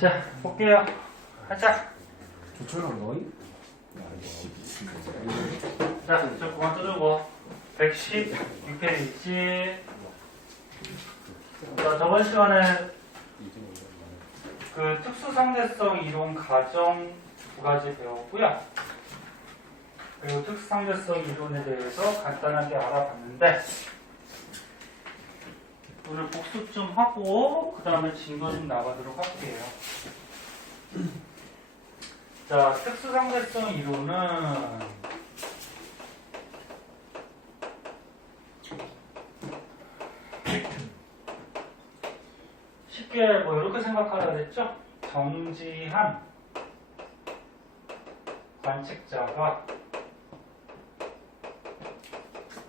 자, 볼게요. 하자. 조천은 너희? 자, 저 그만 뜯어고. 116페이지 있지. 자, 저번 시간에 그 특수상대성 이론 과정 두 가지 배웠고요. 그리고 특수상대성 이론에 대해서 간단하게 알아봤는데, 오늘 복습 좀 하고 그 다음에 진도 좀 나가도록 할게요. 자, 특수상대성 이론은 쉽게 뭐 이렇게 생각하라 그랬죠? 정지한 관측자가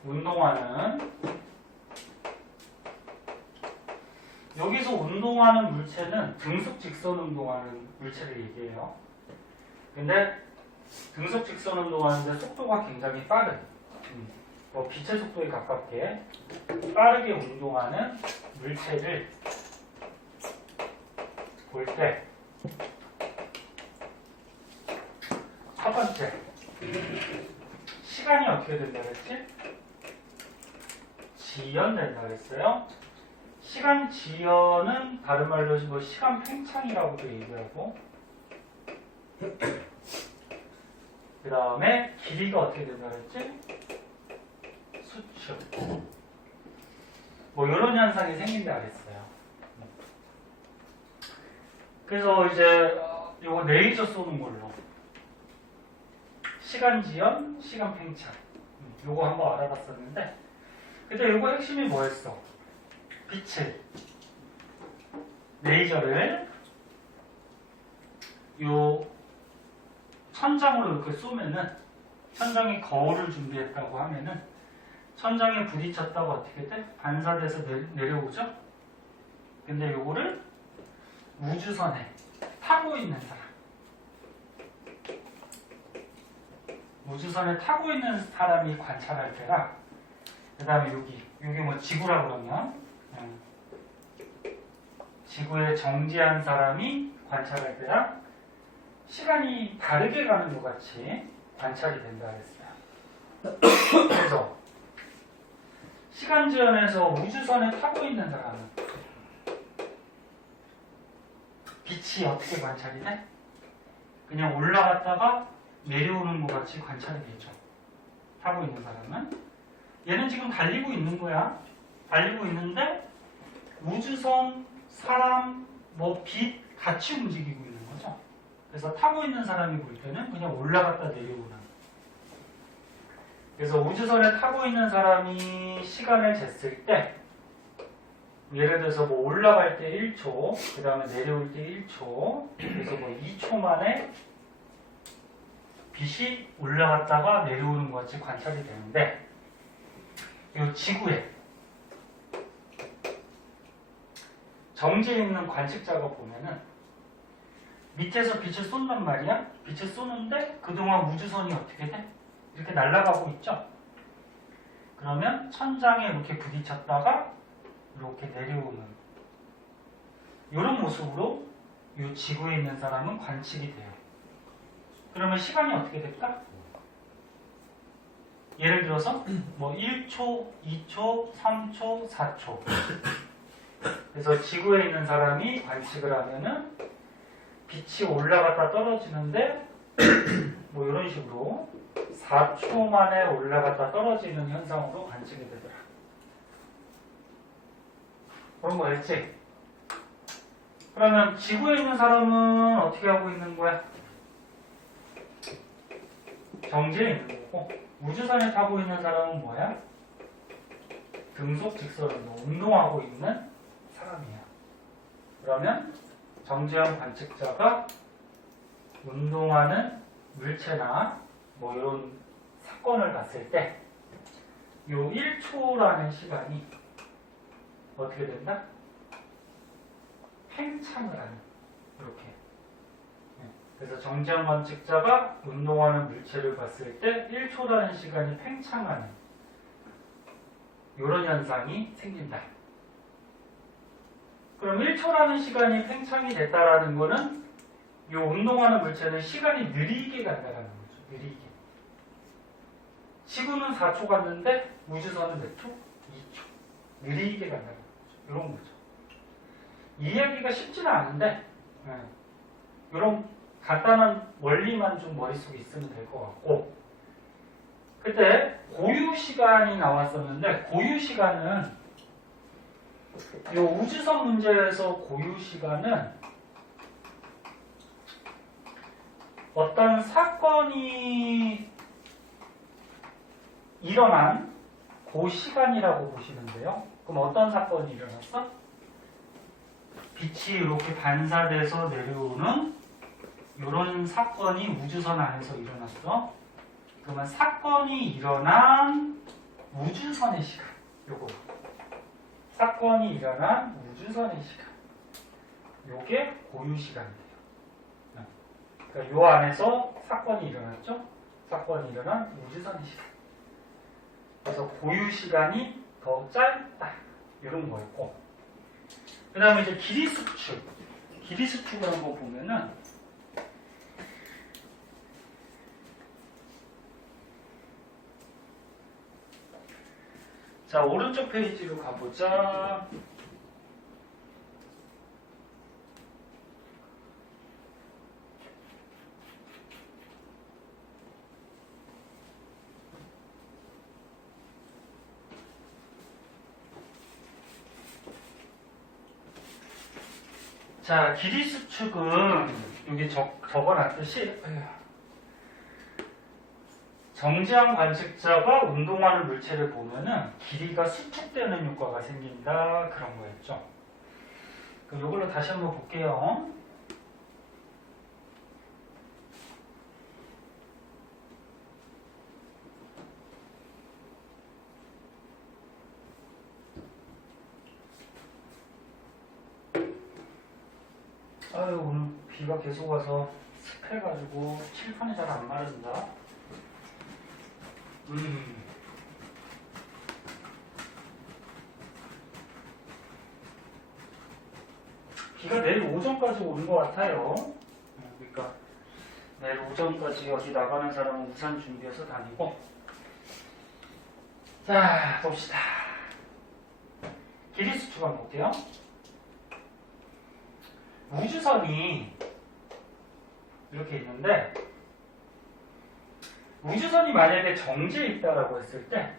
운동하는, 여기서 운동하는 물체는 등속 직선 운동하는 물체를 얘기해요. 근데 등속 직선 운동하는데 속도가 굉장히 빠른, 뭐 빛의 속도에 가깝게 빠르게 운동하는 물체를 볼 때, 첫 번째, 시간이 어떻게 된다 그랬지? 지연된다 그랬어요. 시간 지연은 다른 말로 뭐 시간 팽창이라고도 얘기하고, 그 다음에 길이가 어떻게 된다 그랬지? 수축. 뭐 이런 현상이 생긴다 그랬어요. 그래서 이제 요거 레이저 쏘는 걸로 시간 지연, 시간 팽창, 요거 한번 알아봤었는데, 근데 요거 핵심이 뭐였어? 빛을, 레이저를 요 천장으로 이렇게 쏘면은, 천장에 거울을 준비했다고 하면은 천장에 부딪혔다고 어떻게 돼? 반사돼서 내려오죠? 근데 요거를 우주선에 타고 있는 사람, 우주선에 타고 있는 사람이 관찰할 때랑, 그 다음에 여기 뭐 지구라 그러면 지구에 정지한 사람이 관찰할 때랑 시간이 다르게 가는 것 같이 관찰이 된다 그랬어요. 그래서 시간 지연에서 우주선에 타고 있는 사람은 빛이 어떻게 관찰이 돼? 그냥 올라갔다가 내려오는 것 같이 관찰이 되죠. 타고 있는 사람은. 얘는 지금 달리고 있는 거야. 달리고 있는데 우주선, 사람, 뭐 빛 같이 움직이고 있는 거죠. 그래서 타고 있는 사람이 볼 때는 그냥 올라갔다 내려오는. 그래서 우주선에 타고 있는 사람이 시간을 쟀을 때, 예를 들어서 뭐 올라갈 때 1초, 그 다음에 내려올 때 1초, 그래서 뭐 2초 만에 빛이 올라갔다가 내려오는 것 같이 관찰이 되는데, 이 지구에 정지해 있는 관측자가 보면은 밑에서 빛을 쏜단 말이야. 빛을 쏘는데 그동안 우주선이 어떻게 돼? 이렇게 날아가고 있죠. 그러면 천장에 이렇게 부딪혔다가 이렇게 내려오는 이런 모습으로 이 지구에 있는 사람은 관측이 돼요. 그러면 시간이 어떻게 될까? 예를 들어서 뭐 1초, 2초, 3초, 4초. 그래서 지구에 있는 사람이 관측을 하면은 빛이 올라갔다 떨어지는데 뭐 이런 식으로 4초 만에 올라갔다 떨어지는 현상으로 관측이 되더라. 그런 거였지? 그러면 지구에 있는 사람은 어떻게 하고 있는 거야? 정지해 있는 거고, 우주선에 타고 있는 사람은 뭐야? 등속 직선으로 운동하고 있는 사람이야. 그러면 정지한 관측자가 운동하는 물체나 뭐 이런 사건을 봤을 때 이 1초라는 시간이 어떻게 된다? 팽창을 하는, 이렇게. 그래서 정지한 관측자가 운동하는 물체를 봤을 때 1초라는 시간이 팽창하는 이런 현상이 생긴다. 그럼 1초라는 시간이 팽창이 됐다라는 거는 이 운동하는 물체는 시간이 느리게 간다라는 거죠. 느리게. 지구는 4초 갔는데 우주선은 몇 초? 2초. 느리게 간다는 거죠. 이런 거죠. 이해하기가 쉽지는 않은데 이런 간단한 원리만 좀 머릿속에 있으면 될 것 같고, 그때 고유 시간이 나왔었는데 고유 시간은 이 우주선 문제에서 고유 시간은 어떤 사건이 일어난 그 시간이라고 보시면 돼요. 그럼 어떤 사건이 일어났어? 빛이 이렇게 반사돼서 내려오는 이런 사건이 우주선 안에서 일어났어. 그러면 사건이 일어난 우주선의 시간. 요거. 사건이 일어난 우주선의 시간. 요게 고유 시간이에요. 그러니까 요 안에서 사건이 일어났죠? 사건이 일어난 우주선의 시간. 그래서 고유 시간이 더 짧다. 이런 거였고. 그 다음에 이제 길이 수축. 길이 수축을 한번 보면은 자, 오른쪽 페이지로 가보자. 자, 길이 수축은 여기 적어놨듯이 정지한 관측자가 운동하는 물체를 보면은 길이가 수축되는 효과가 생긴다, 그런 거였죠. 그럼 이걸로 다시 한번 볼게요. 아유, 오늘 비가 계속 와서 습해가지고 칠판이 잘 안 마른다. 비가 내일 오전까지 오는 것 같아요. 그러니까 내일 오전까지 어디 나가는 사람은 우산 준비해서 다니고. 자, 봅시다. 길이 수축 한번 볼게요. 우주선이 이렇게 있는데, 우주선이 만약에 정지해 있다라고 했을 때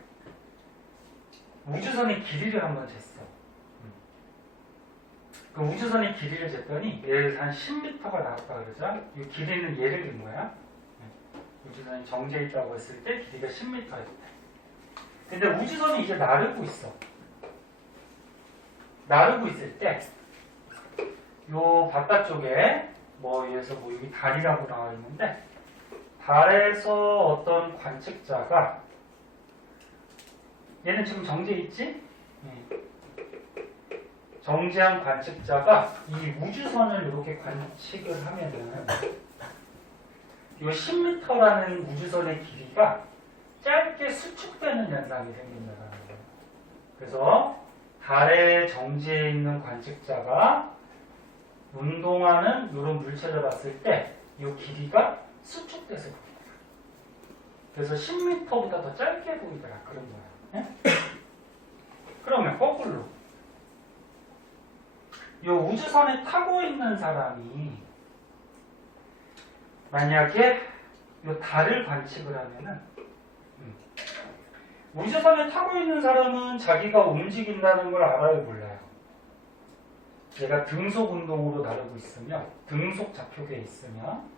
우주선의 길이를 한번 쟀어. 그 우주선의 길이를 쟀더니 예를 들어 한 10m가 나왔다 그러자. 이 길이는 얘를 든 거야. 우주선이 정지해 있다고 했을 때 길이가 10m였대. 근데 우주선이 이제 나르고 있어. 나르고 있을 때 요 바깥쪽에 뭐 위에서 뭐 여기 달이라고 나와 있는데, 달에서 어떤 관측자가, 얘는 지금 정지해 있지? 정지한 관측자가 이 우주선을 이렇게 관측을 하면은 이 10m라는 우주선의 길이가 짧게 수축되는 현상이 생긴다는 거예요. 그래서 달에 정지해 있는 관측자가 운동하는 이런 물체를 봤을 때 이 길이가 수축돼서 보인다. 그래서 10m보다 더 짧게 보이더라. 그런 거야. 네? 그러면 거꾸로 이 우주선에 타고 있는 사람이 만약에 이 달을 관측을 하면은 우주선에 타고 있는 사람은 자기가 움직인다는 걸 알아요, 몰라요? 얘가 등속 운동으로 나르고 있으면, 등속 좌표계에 있으면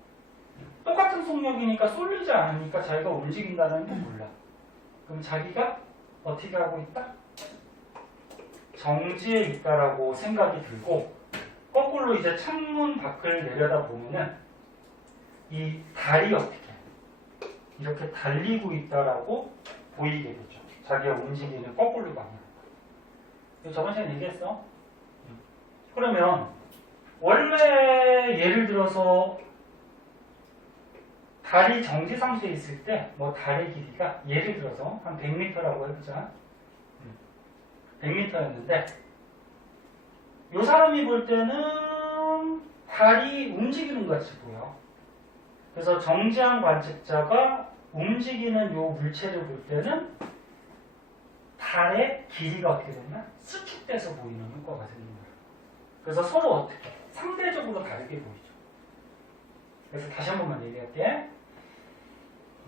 똑같은 속력이니까 쏠리지 않으니까 자기가 움직인다는 건 몰라. 그럼 자기가 어떻게 하고 있다? 정지해 있다라고 생각이 들고, 거꾸로 이제 창문 밖을 내려다보면은 이 달이 어떻게 이렇게 달리고 있다라고 보이게 되죠. 자기가 움직이는 거꾸로 방향. 저번 시간에 얘기했어. 그러면 원래 예를 들어서 달이 정지 상태에 있을 때 뭐 달의 길이가 예를 들어서 한 100m라고 해보자. 100m였는데 요 사람이 볼 때는 달이 움직이는 것 같이 보여. 그래서 정지한 관측자가 움직이는 요 물체를 볼 때는 달의 길이가 어떻게 되냐? 수축돼서 보이는 효과가 생긴 거예요. 그래서 서로 어떻게? 상대적으로 다르게 보이죠. 그래서 다시 한 번만 얘기할게.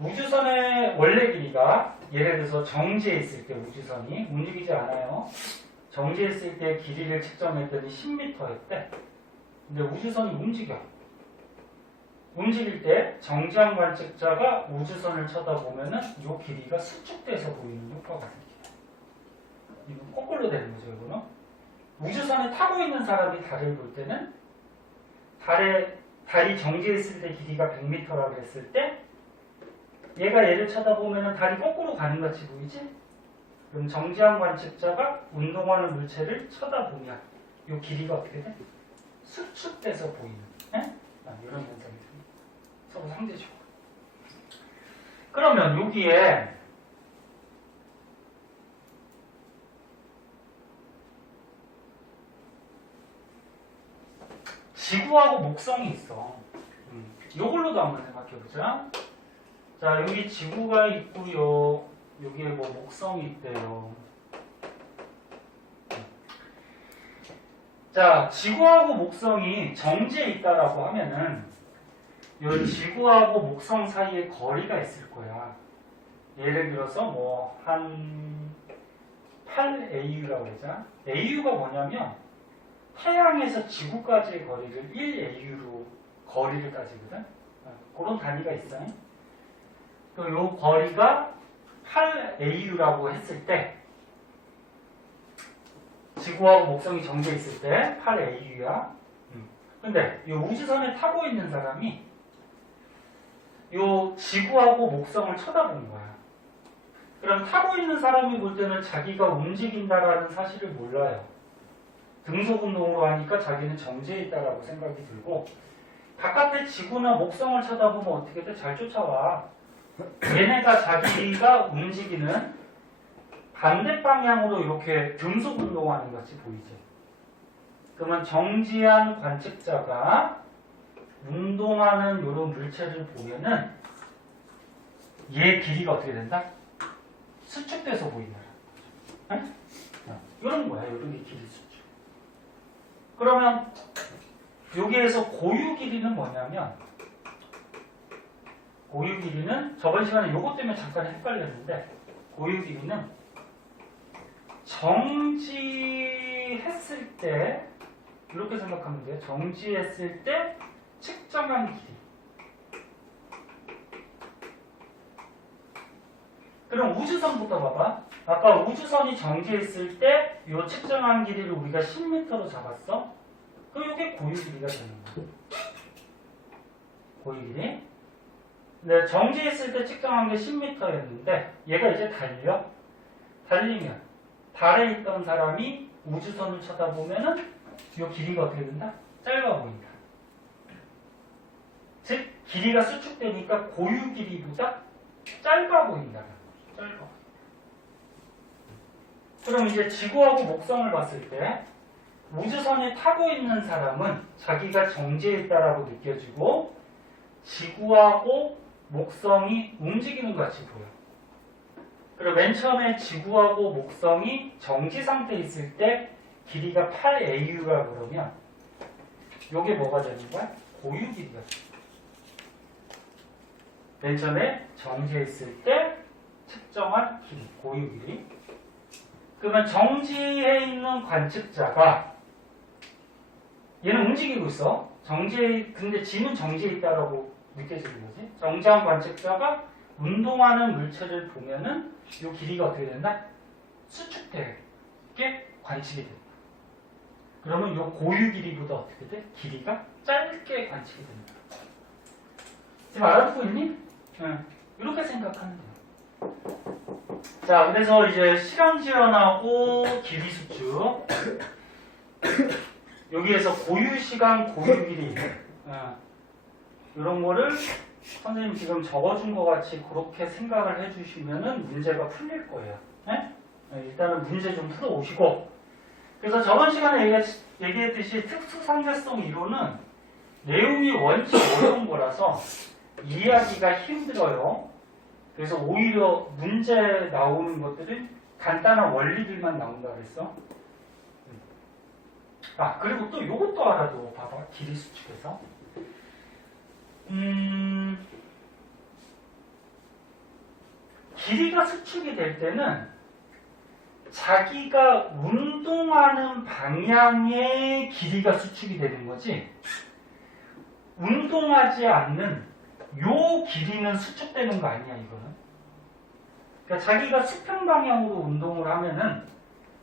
우주선의 원래 길이가 예를 들어서 정지해 있을 때 우주선이 움직이지 않아요. 정지해 있을 때 길이를 측정했더니 10m였대. 근데 우주선이 움직여. 움직일 때 정지한 관측자가 우주선을 쳐다보면은 이 길이가 수축돼서 보이는 효과가 생겨요. 이건 거꾸로 되는 거죠, 이거는. 우주선에 타고 있는 사람이 달을 볼 때는 달이 정지했을 때 길이가 100m라고 했을 때 얘가 얘를 쳐다보면은 달이 거꾸로 가는 것 같이 보이지? 그럼 정지한 관측자가 운동하는 물체를 쳐다보면 이 길이가 어떻게 돼? 수축돼서 보이는 이런 현상이 됩니다. 서로 상대적으로. 그러면 여기에 지구하고 목성이 있어. 이걸로도 한번 생각해보자. 자, 여기 지구가 있고요. 여기에 뭐 목성이 있대요. 자, 지구하고 목성이 정지해 있다라고 하면은 이 지구하고 목성 사이에 거리가 있을 거야. 예를 들어서 뭐 한 8AU라고 하자. AU가 뭐냐면 태양에서 지구까지의 거리를 1AU로 거리를 따지거든. 그런 단위가 있어요. 이 거리가 8AU라고 했을 때 지구하고 목성이 정지해 있을 때 8AU야. 근데 이 우주선에 타고 있는 사람이 이 지구하고 목성을 쳐다보는 거야. 그럼 타고 있는 사람이 볼 때는 자기가 움직인다라는 사실을 몰라요. 등속 운동으로 하니까 자기는 정지해 있다라고 생각이 들고 바깥에 지구나 목성을 쳐다보면 어떻게 돼? 잘 쫓아와. 얘네가 자기가 움직이는 반대 방향으로 이렇게 등속 운동하는 것 같이 보이지. 그러면 정지한 관측자가 운동하는 이런 물체를 보면은 얘 길이가 어떻게 된다? 수축돼서 보인다. 이런 거야. 이런 게 길이 수축. 그러면 여기에서 고유 길이는 뭐냐면 고유 길이는 저번 시간에 요것 때문에 잠깐 헷갈렸는데 고유 길이는 정지했을 때 이렇게 생각하면 돼요. 정지했을 때 측정한 길이. 그럼 우주선부터 봐봐. 아까 우주선이 정지했을 때 이 측정한 길이를 우리가 10m로 잡았어. 그럼 이게 고유 길이가 되는 거야. 고유 길이. 근데 정지했을 때 측정한 게 10m였는데 얘가 이제 달리면 달에 있던 사람이 우주선을 쳐다보면은 이 길이가 어떻게 된다? 짧아 보인다. 즉 길이가 수축되니까 고유 길이보다 짧아 보인다. 짧아. 그럼 이제 지구하고 목성을 봤을 때 우주선에 타고 있는 사람은 자기가 정지해 있다라고 느껴지고 지구하고 목성이 움직이는 것 같이 보여. 그리고 맨 처음에 지구하고 목성이 정지 상태에 있을 때 길이가 8AU라 그러면 이게 뭐가 되는 거야? 고유 길이가 돼. 맨 처음에 정지해 있을 때 측정한 길이, 고유 길이. 그러면 정지해 있는 관측자가 얘는 움직이고 있어. 근데 지는 정지해 있다라고 느껴지는 거지. 정지한 관측자가 운동하는 물체를 보면은 이 길이가 어떻게 된다? 수축되게 관측이 된다. 그러면 이 고유 길이보다 어떻게 돼? 길이가 짧게 관측이 된다. 지금 알아듣고 있니? 응. 이렇게 생각하면 돼요. 자, 그래서 이제 시간 지연하고 길이 수축. 여기에서 고유 시간, 고유 길이. 이런 거를 선생님 지금 적어준 것 같이 그렇게 생각을 해주시면은 문제가 풀릴 거예요. 네? 일단은 문제 좀 풀어오시고. 그래서 저번 시간에 얘기했듯이 특수상대성 이론은 내용이 원체 어려운 거라서 이해하기가 힘들어요. 그래서 오히려 문제 나오는 것들은 간단한 원리들만 나온다 그랬어. 아, 그리고 또 요것도 알아도 봐봐. 길이 수축해서. 길이가 수축이 될 때는 자기가 운동하는 방향의 길이가 수축이 되는 거지, 운동하지 않는 요 길이는 수축되는 거 아니야, 이거는. 그러니까 자기가 수평 방향으로 운동을 하면은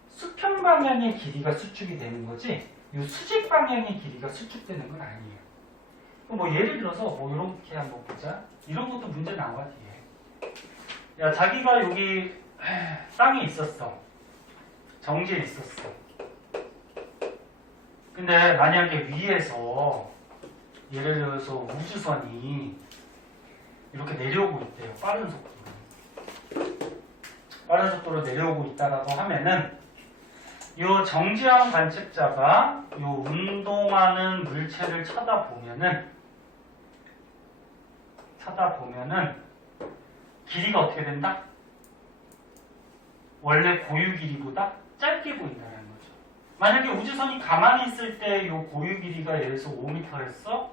수평 방향의 길이가 수축이 되는 거지, 요 수직 방향의 길이가 수축되는 건 아니에요. 뭐 예를 들어서 뭐 이렇게 한번 보자. 이런 것도 문제 나와 뒤에. 야, 자기가 여기 땅에 있었어. 정지에 있었어. 근데 만약에 위에서 예를 들어서 우주선이 이렇게 내려오고 있대요. 빠른 속도로. 빠른 속도로 내려오고 있다라고 하면은 이 정지형 관측자가 이 운동하는 물체를 쳐다보면은 길이가 어떻게 된다? 원래 고유 길이보다 짧게 보인다는 거죠. 만약에 우주선이 가만히 있을 때 이 고유 길이가 예를 들어서 5m였어.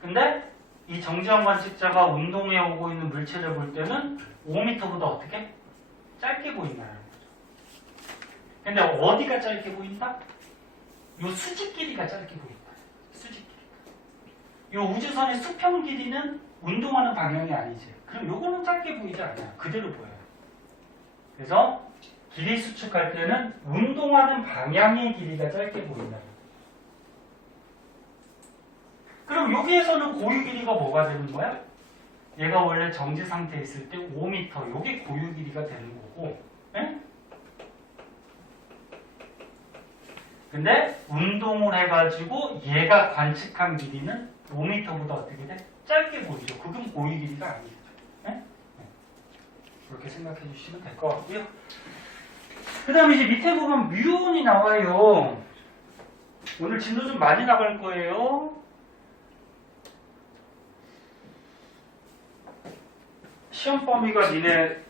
근데 이 정지형 관측자가 운동해 오고 있는 물체를 볼 때는 5m보다 어떻게? 짧게 보인다는 거죠. 근데 어디가 짧게 보인다? 이 수직 길이가 짧게 보인다. 수직 길이가. 이 우주선의 수평 길이는 운동하는 방향이 아니지. 그럼 요거는 짧게 보이지 않아요. 그대로 보여요. 그래서 길이 수축할 때는 운동하는 방향의 길이가 짧게 보인다. 그럼 여기에서는 고유 길이가 뭐가 되는 거야? 얘가 원래 정지 상태에 있을 때 5m, 요게 고유 길이가 되는 거고, 에? 근데 운동을 해가지고 얘가 관측한 길이는 5m보다 어떻게 돼? 짧게 보이죠. 그건 고유 길이가 아니죠. 네? 그렇게 생각해 주시면 될 것 같고요. 그 다음에 이제 밑에 보면 뮤온이 나와요. 오늘 진도 좀 많이 나갈 거예요. 시험 범위가 니네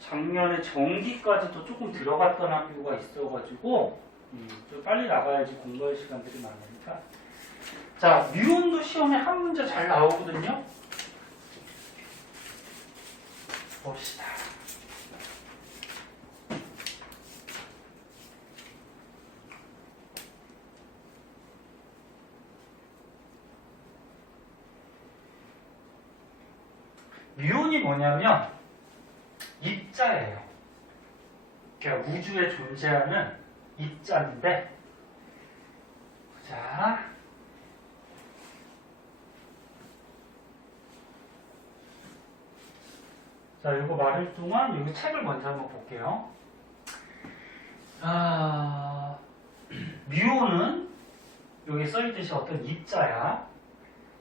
작년에 정기까지도 조금 들어갔던 학교가 있어가지고 좀 빨리 나가야지 공부할 시간들이 많으니까. 자, 뮤온도 시험에 한 문제 잘 나오거든요. 봅시다. 뮤온이 뭐냐면 입자예요. 그러니까 우주에 존재하는 입자인데, 자, 이거 말할 동안 여기 책을 먼저 한번 볼게요. 뮤온은 여기 써있듯이 어떤 입자야.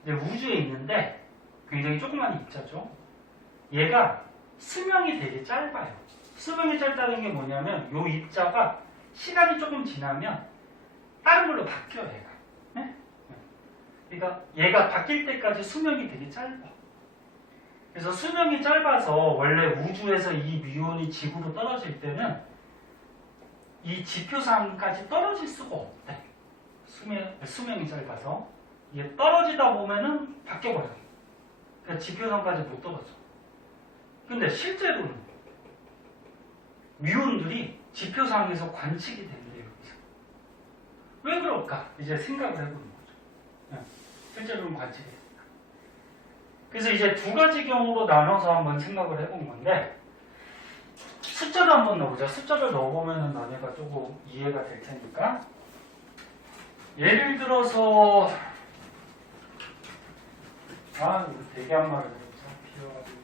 근데 우주에 있는데 굉장히 조그만 입자죠. 얘가 수명이 되게 짧아요. 수명이 짧다는 게 뭐냐면 이 입자가 시간이 조금 지나면 다른 걸로 바뀌어요. 얘가. 네? 그러니까 얘가 바뀔 때까지 수명이 되게 짧아. 그래서 수명이 짧아서 원래 우주에서 이 뮤온이 지구로 떨어질 때는 이 지표상까지 떨어질 수가 없대. 수명이 짧아서. 이게 떨어지다 보면은 바뀌어버려요. 그러니까 지표상까지 못 떨어져. 근데 실제로는 뮤온들이 지표상에서 관측이 된대요. 왜 그럴까? 이제 생각을 해보는 거죠. 실제로는 관측이 됩니다. 그래서 이제 두 가지 경우로 나눠서 한번 생각을 해본 건데, 숫자를 한번 넣어보자. 숫자를 넣어보면 너네가 조금 이해가 될 테니까. 예를 들어서 이거 되게 한 말을 필요하가지고.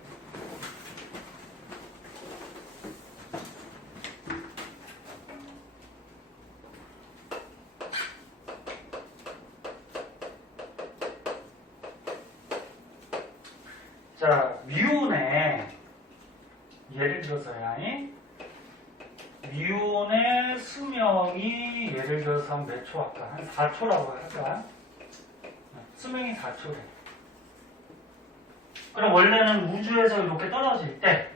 자, 뮤온에 예를 들어서야 뮤온의 수명이 예를 들어서 몇 초 할까? 한 4초라고 할까? 수명이 4초래. 그럼 원래는 우주에서 이렇게 떨어질 때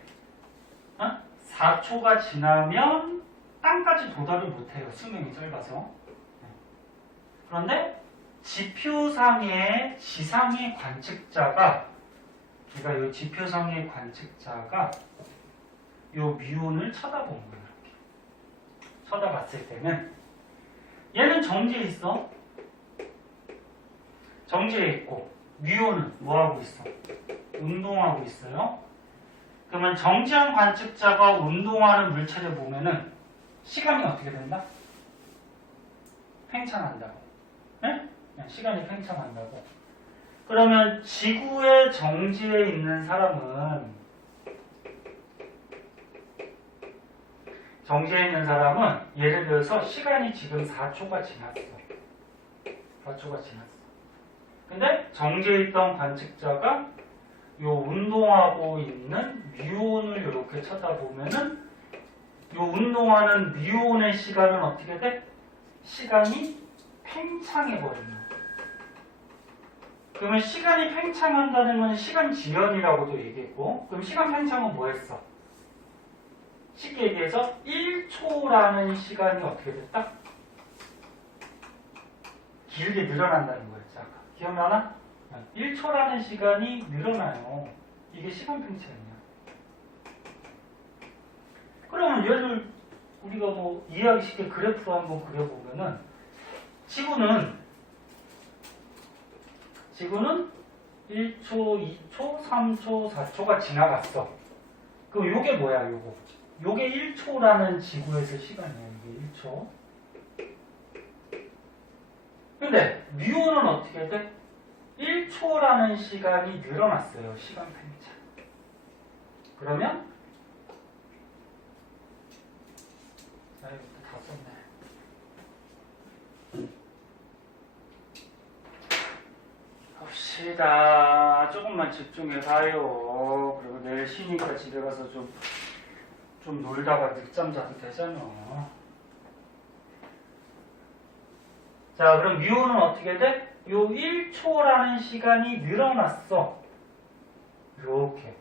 4초가 지나면 땅까지 도달을 못해요. 수명이 짧아서. 그런데 지표상의 지상의 관측자가 그러니까 이 지표상의 관측자가 이 미온을 쳐다본 거예요. 이렇게. 쳐다봤을 때는 얘는 정지해 있어. 정지해 있고 미온은 뭐하고 있어? 운동하고 있어요. 그러면 정지한 관측자가 운동하는 물체를 보면은 시간이 어떻게 된다? 팽창한다고. 네? 시간이 팽창한다고. 그러면 지구의 정지에 있는 사람은 예를 들어서 시간이 지금 4초가 지났어. 4초가 지났어. 근데 정지해 있던 관측자가 요 운동하고 있는 미온을 이렇게 쳐다보면은 요 운동하는 미온의 시간은 어떻게 돼? 시간이 팽창해버리는 거예요. 그러면 시간이 팽창한다는 건 시간 지연이라고도 얘기했고, 그럼 시간 팽창은 뭐 했어? 쉽게 얘기해서 1초라는 시간이 어떻게 됐다? 길게 늘어난다는 거였죠. 아까. 기억나나? 1초라는 시간이 늘어나요. 이게 시간 팽창이야. 그러면 얘를 우리가 뭐 이해하기 쉽게 그래프로 한번 그려보면은 지구는 1초, 2초, 3초, 4초가 지나갔어. 그럼 요게 뭐야, 요거? 요게 1초라는 지구에서 시간이야, 이게 1초. 근데 미온은 어떻게 돼? 1초라는 시간이 늘어났어요. 시간 팽창. 그러면 이것도 다 썼네. 봅시다. 조금만 집중해봐요. 그리고 내일 쉬니까 집에 가서 좀 놀다가 늦잠 자도 되잖아. 자, 그럼 미온은 어떻게 돼? 요 1초라는 시간이 늘어났어. 이렇게.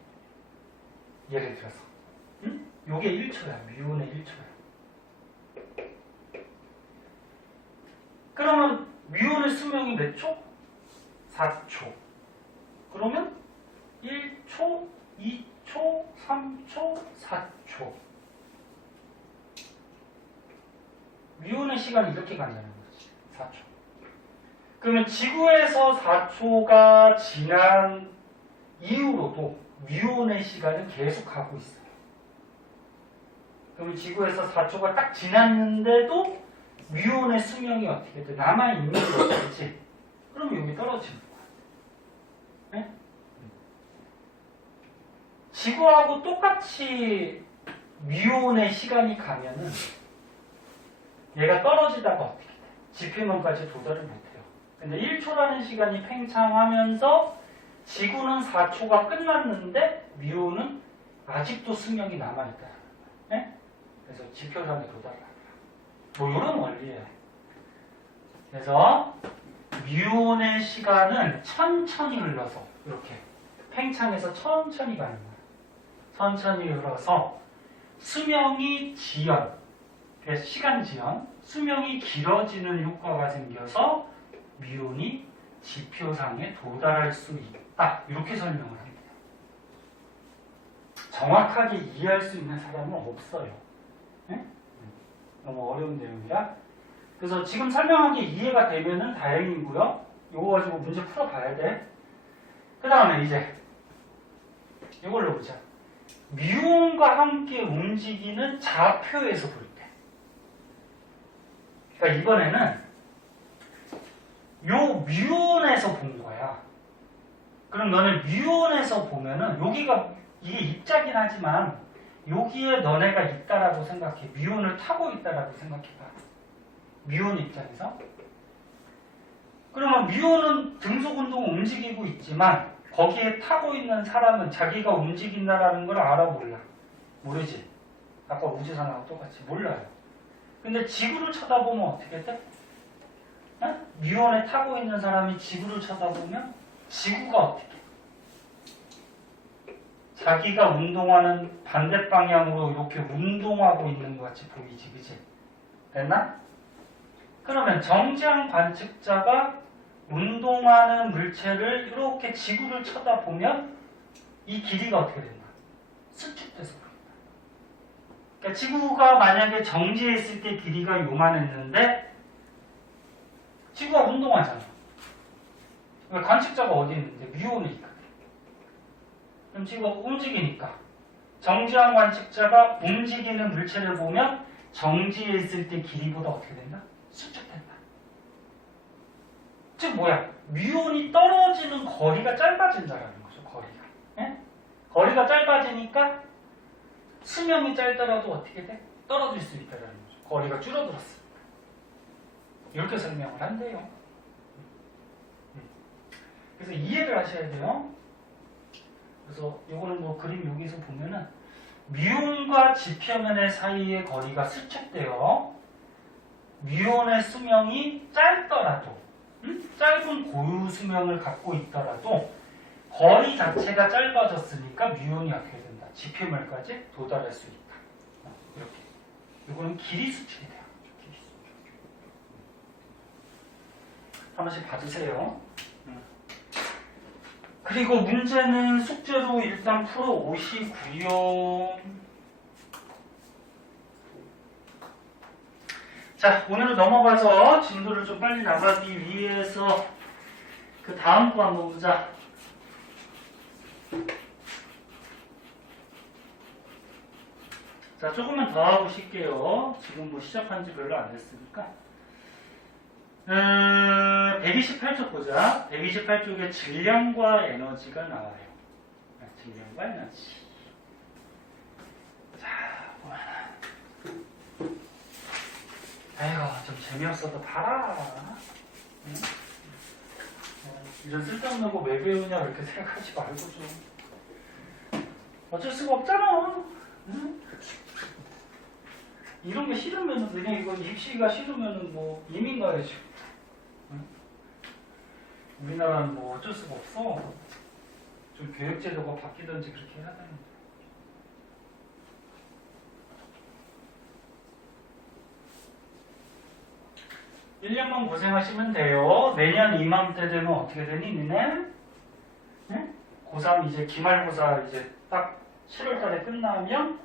예를 들어서. 응? 요게 1초야. 미온의 1초야. 그러면 미온의 수명이 몇 초? 4초. 그러면 1초, 2초, 3초, 4초. 미온의 시간이 이렇게 간다는 거지. 4초. 그러면 지구에서 4초가 지난 이후로도 미온의 시간은 계속 가고 있어요. 그러면 지구에서 4초가 딱 지났는데도 미온의 수명이 어떻게 돼? 남아있는 거지. 그럼 여기 떨어지는 거야. 네? 지구하고 똑같이 미온의 시간이 가면은 얘가 떨어지다가 어떻게 돼? 지표면까지 도달을 못해요. 근데 1초라는 시간이 팽창하면서 지구는 4초가 끝났는데 미온은 아직도 수명이 남아있다는 거야. 네? 그래서 지표상에 도달을 뭐 이런 원리예요. 그래서 미온의 시간은 천천히 흘러서 이렇게 팽창해서 천천히 가는 거예요. 천천히 흘러서 수명이 지연, 그래서 시간 지연, 수명이 길어지는 효과가 생겨서 미온이 지표상에 도달할 수 있다. 이렇게 설명을 합니다. 정확하게 이해할 수 있는 사람은 없어요. 네? 너무 어려운 내용이라. 그래서 지금 설명한 게 이해가 되면은 다행이고요. 이거 가지고 문제 풀어봐야 돼. 그 다음에 이제 이걸로 보자. 미온과 함께 움직이는 좌표에서 볼 때. 그러니까 이번에는 요 미온에서 본 거야. 그럼 너네 미온에서 보면은 여기가 이게 입자긴 하지만 여기에 너네가 있다라고 생각해. 미온을 타고 있다라고 생각해봐. 미온 입장에서. 그러면 미온은 등속 운동을 움직이고 있지만 거기에 타고 있는 사람은 자기가 움직인다라는 걸 알아 몰라? 모르지. 아까 우주선하고 똑같이 몰라요. 근데 지구를 쳐다보면 어떻게 돼? 뮤온에 타고 있는 사람이 지구를 쳐다보면 지구가 어떻게 돼? 자기가 운동하는 반대 방향으로 이렇게 운동하고 있는 것 같이 보이지, 그치? 됐나? 그러면 정지한 관측자가 운동하는 물체를 이렇게 지구를 쳐다보면 이 길이가 어떻게 된다? 수축돼서 보인다. 그러니까 지구가 만약에 정지해 있을 때 길이가 요만했는데 지구가 운동하잖아. 왜 관측자가 어디 있는데? 뮤온에 있거든. 그럼 지구가 움직이니까 정지한 관측자가 움직이는 물체를 보면 정지해 있을 때 길이보다 어떻게 된다? 수축된다. 즉 뭐야? 뮤온이 떨어지는 거리가 짧아진다라는 거죠. 거리가. 예? 거리가 짧아지니까 수명이 짧더라도 어떻게 돼? 떨어질 수 있다라는 거죠. 거리가 줄어들었습니다. 이렇게 설명을 한대요. 그래서 이해를 하셔야 돼요. 그래서 이거는 뭐 그림 여기서 보면은 뮤온과 지표면의 사이의 거리가 수축되어 뮤온의 수명이 짧더라도 짧은 고유 수명을 갖고 있더라도 거리 자체가 짧아졌으니까 뮤온이 어떻게 된다? 지표면까지 도달할 수 있다. 이렇게. 이거는 길이 수축이 돼요. 길이 수축. 한 번씩 봐주세요. 그리고 문제는 숙제로 일단 풀어 오시고요. 자, 오늘은 넘어가서 진도를 좀 빨리 나가기 위해서 그 다음 거 한번 보자. 자, 조금만 더 하고 쉴게요. 지금 뭐 시작한 지 별로 안 됐으니까. 128쪽 보자. 128쪽에 질량과 에너지가 나와요. 질량과 에너지. 자, 보면은. 아이고, 좀 재미없어도 봐라. 응? 이런 쓸데없는 거 왜 배우냐, 이렇게 생각하지 말고 좀. 어쩔 수가 없잖아. 응? 이런 게 싫으면은, 그냥 이거 입시가 싫으면은 뭐, 이민 가야지. 우리나라는 뭐 어쩔 수가 없어. 좀 교육제도가 바뀌든지 그렇게 해야 되는데. (1년만) 고생하시면 돼요. 내년 이맘때 되면 어떻게 되니 니네? 네? 고3 이제 기말고사 이제 딱 7월달에 끝나면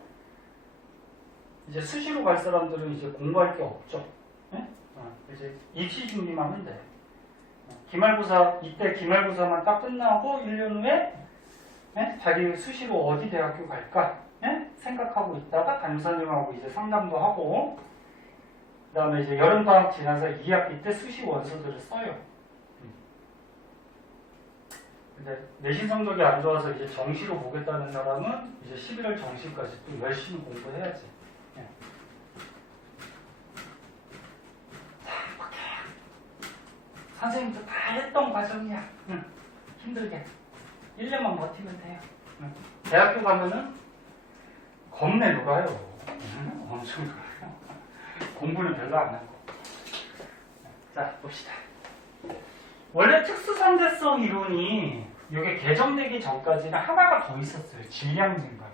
이제 수시로 갈 사람들은 이제 공부할 게 없죠. 네? 이제 입시 준비만 하면 돼. 기말고사, 이때 기말고사만 딱 끝나고 1년 후에 자기 수시로 어디 대학교 갈까 생각하고 있다가 담임선생님하고 이제 상담도 하고 그 다음에 이제 여름방학 지나서 2학기 때 수시 원서들을 써요. 근데 내신 성적이 안 좋아서 이제 정시로 보겠다는 사람은 이제 11월 정시까지 또 열심히 공부해야지. 선생님도 다 했던 과정이야. 힘들게. 1년만 버티면 돼요. 대학교 가면은 겁내 놀아요. 엄청 놀아요. 공부는 별로 안 하고. 자, 봅시다. 원래 특수상대성 이론이 이게 개정되기 전까지는 하나가 더 있었어요. 질량 증가가.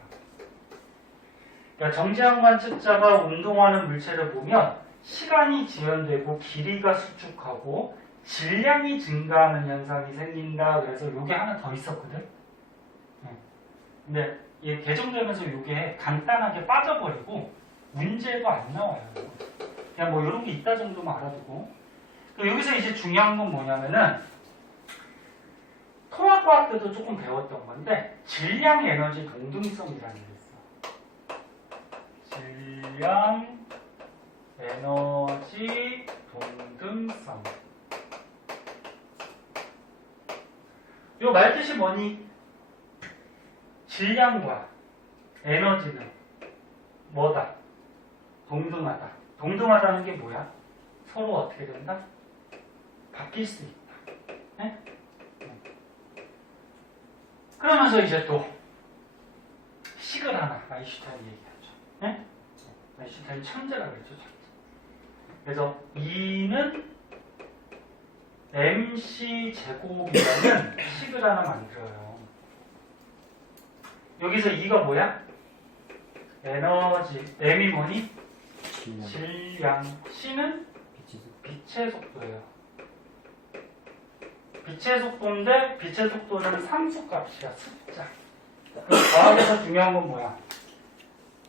그러니까 정지한 관측자가 운동하는 물체를 보면 시간이 지연되고 길이가 수축하고 질량이 증가하는 현상이 생긴다. 그래서 이게 하나 더 있었거든. 근데 이게 개정되면서 이게 간단하게 빠져버리고 문제도 안 나와요. 그냥 뭐 이런 게 있다 정도만 알아두고. 여기서 이제 중요한 건 뭐냐면은 통합과학 때도 조금 배웠던 건데 질량 에너지 동등성이라는 게 있어. 질량 에너지 동등성. 요 말뜻이 뭐니? 질량과 에너지는 뭐다? 동등하다. 동등하다는 게 뭐야? 서로 어떻게 된다? 바뀔 수 있다. 네? 그러면서 이제 또 식을 하나 아인슈타인 얘기하죠. 네? 아인슈타인 천재라 그랬죠. 천재. 그래서 2는 mc 제곱이라는 식을 하나 만들어요. 여기서 2가 뭐야? 에너지. m이 뭐니? 질량. c는 빛의 속도예요. 빛의 속도인데 빛의 속도는 상수값이야. 숫자. 과학에서 중요한 건 뭐야?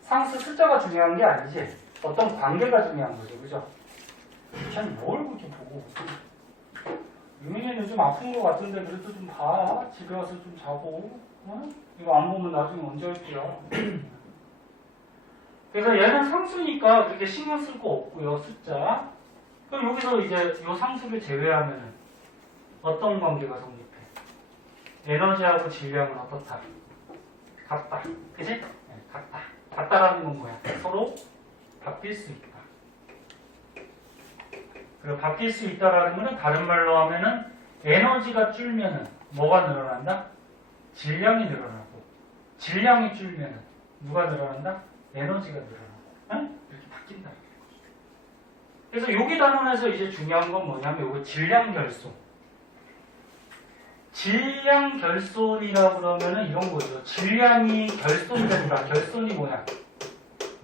상수 숫자가 중요한 게 아니지. 어떤 관계가 중요한 거죠. 그죠? 쟤는 뭘 그렇게 보고. 유민이는 요즘 아픈 거 같은데 그래도 좀 봐. 집에 와서 좀 자고. 어? 이거 안 보면 나중에 언제 할게요. 그래서 얘는 상수니까 그렇게 신경 쓸 거 없고요. 숫자. 그럼 여기서 이제 이 상수를 제외하면 어떤 관계가 성립해? 에너지하고 질량은 어떻다? 같다. 그치? 네, 같다. 같다라는 건 뭐야? 서로 바뀔 수 있다. 그리고 바뀔 수 있다라는 거는 다른 말로 하면은 에너지가 줄면은 뭐가 늘어난다? 질량이 늘어나고 질량이 줄면은 누가 늘어난다? 에너지가 늘어나고 응? 이렇게 바뀐다. 그래서 여기 단원에서 이제 중요한 건 뭐냐면 요거 질량 결손. 질량 결손이라고 그러면은 이런 거죠. 질량이 결손된다. 결손이 뭐야?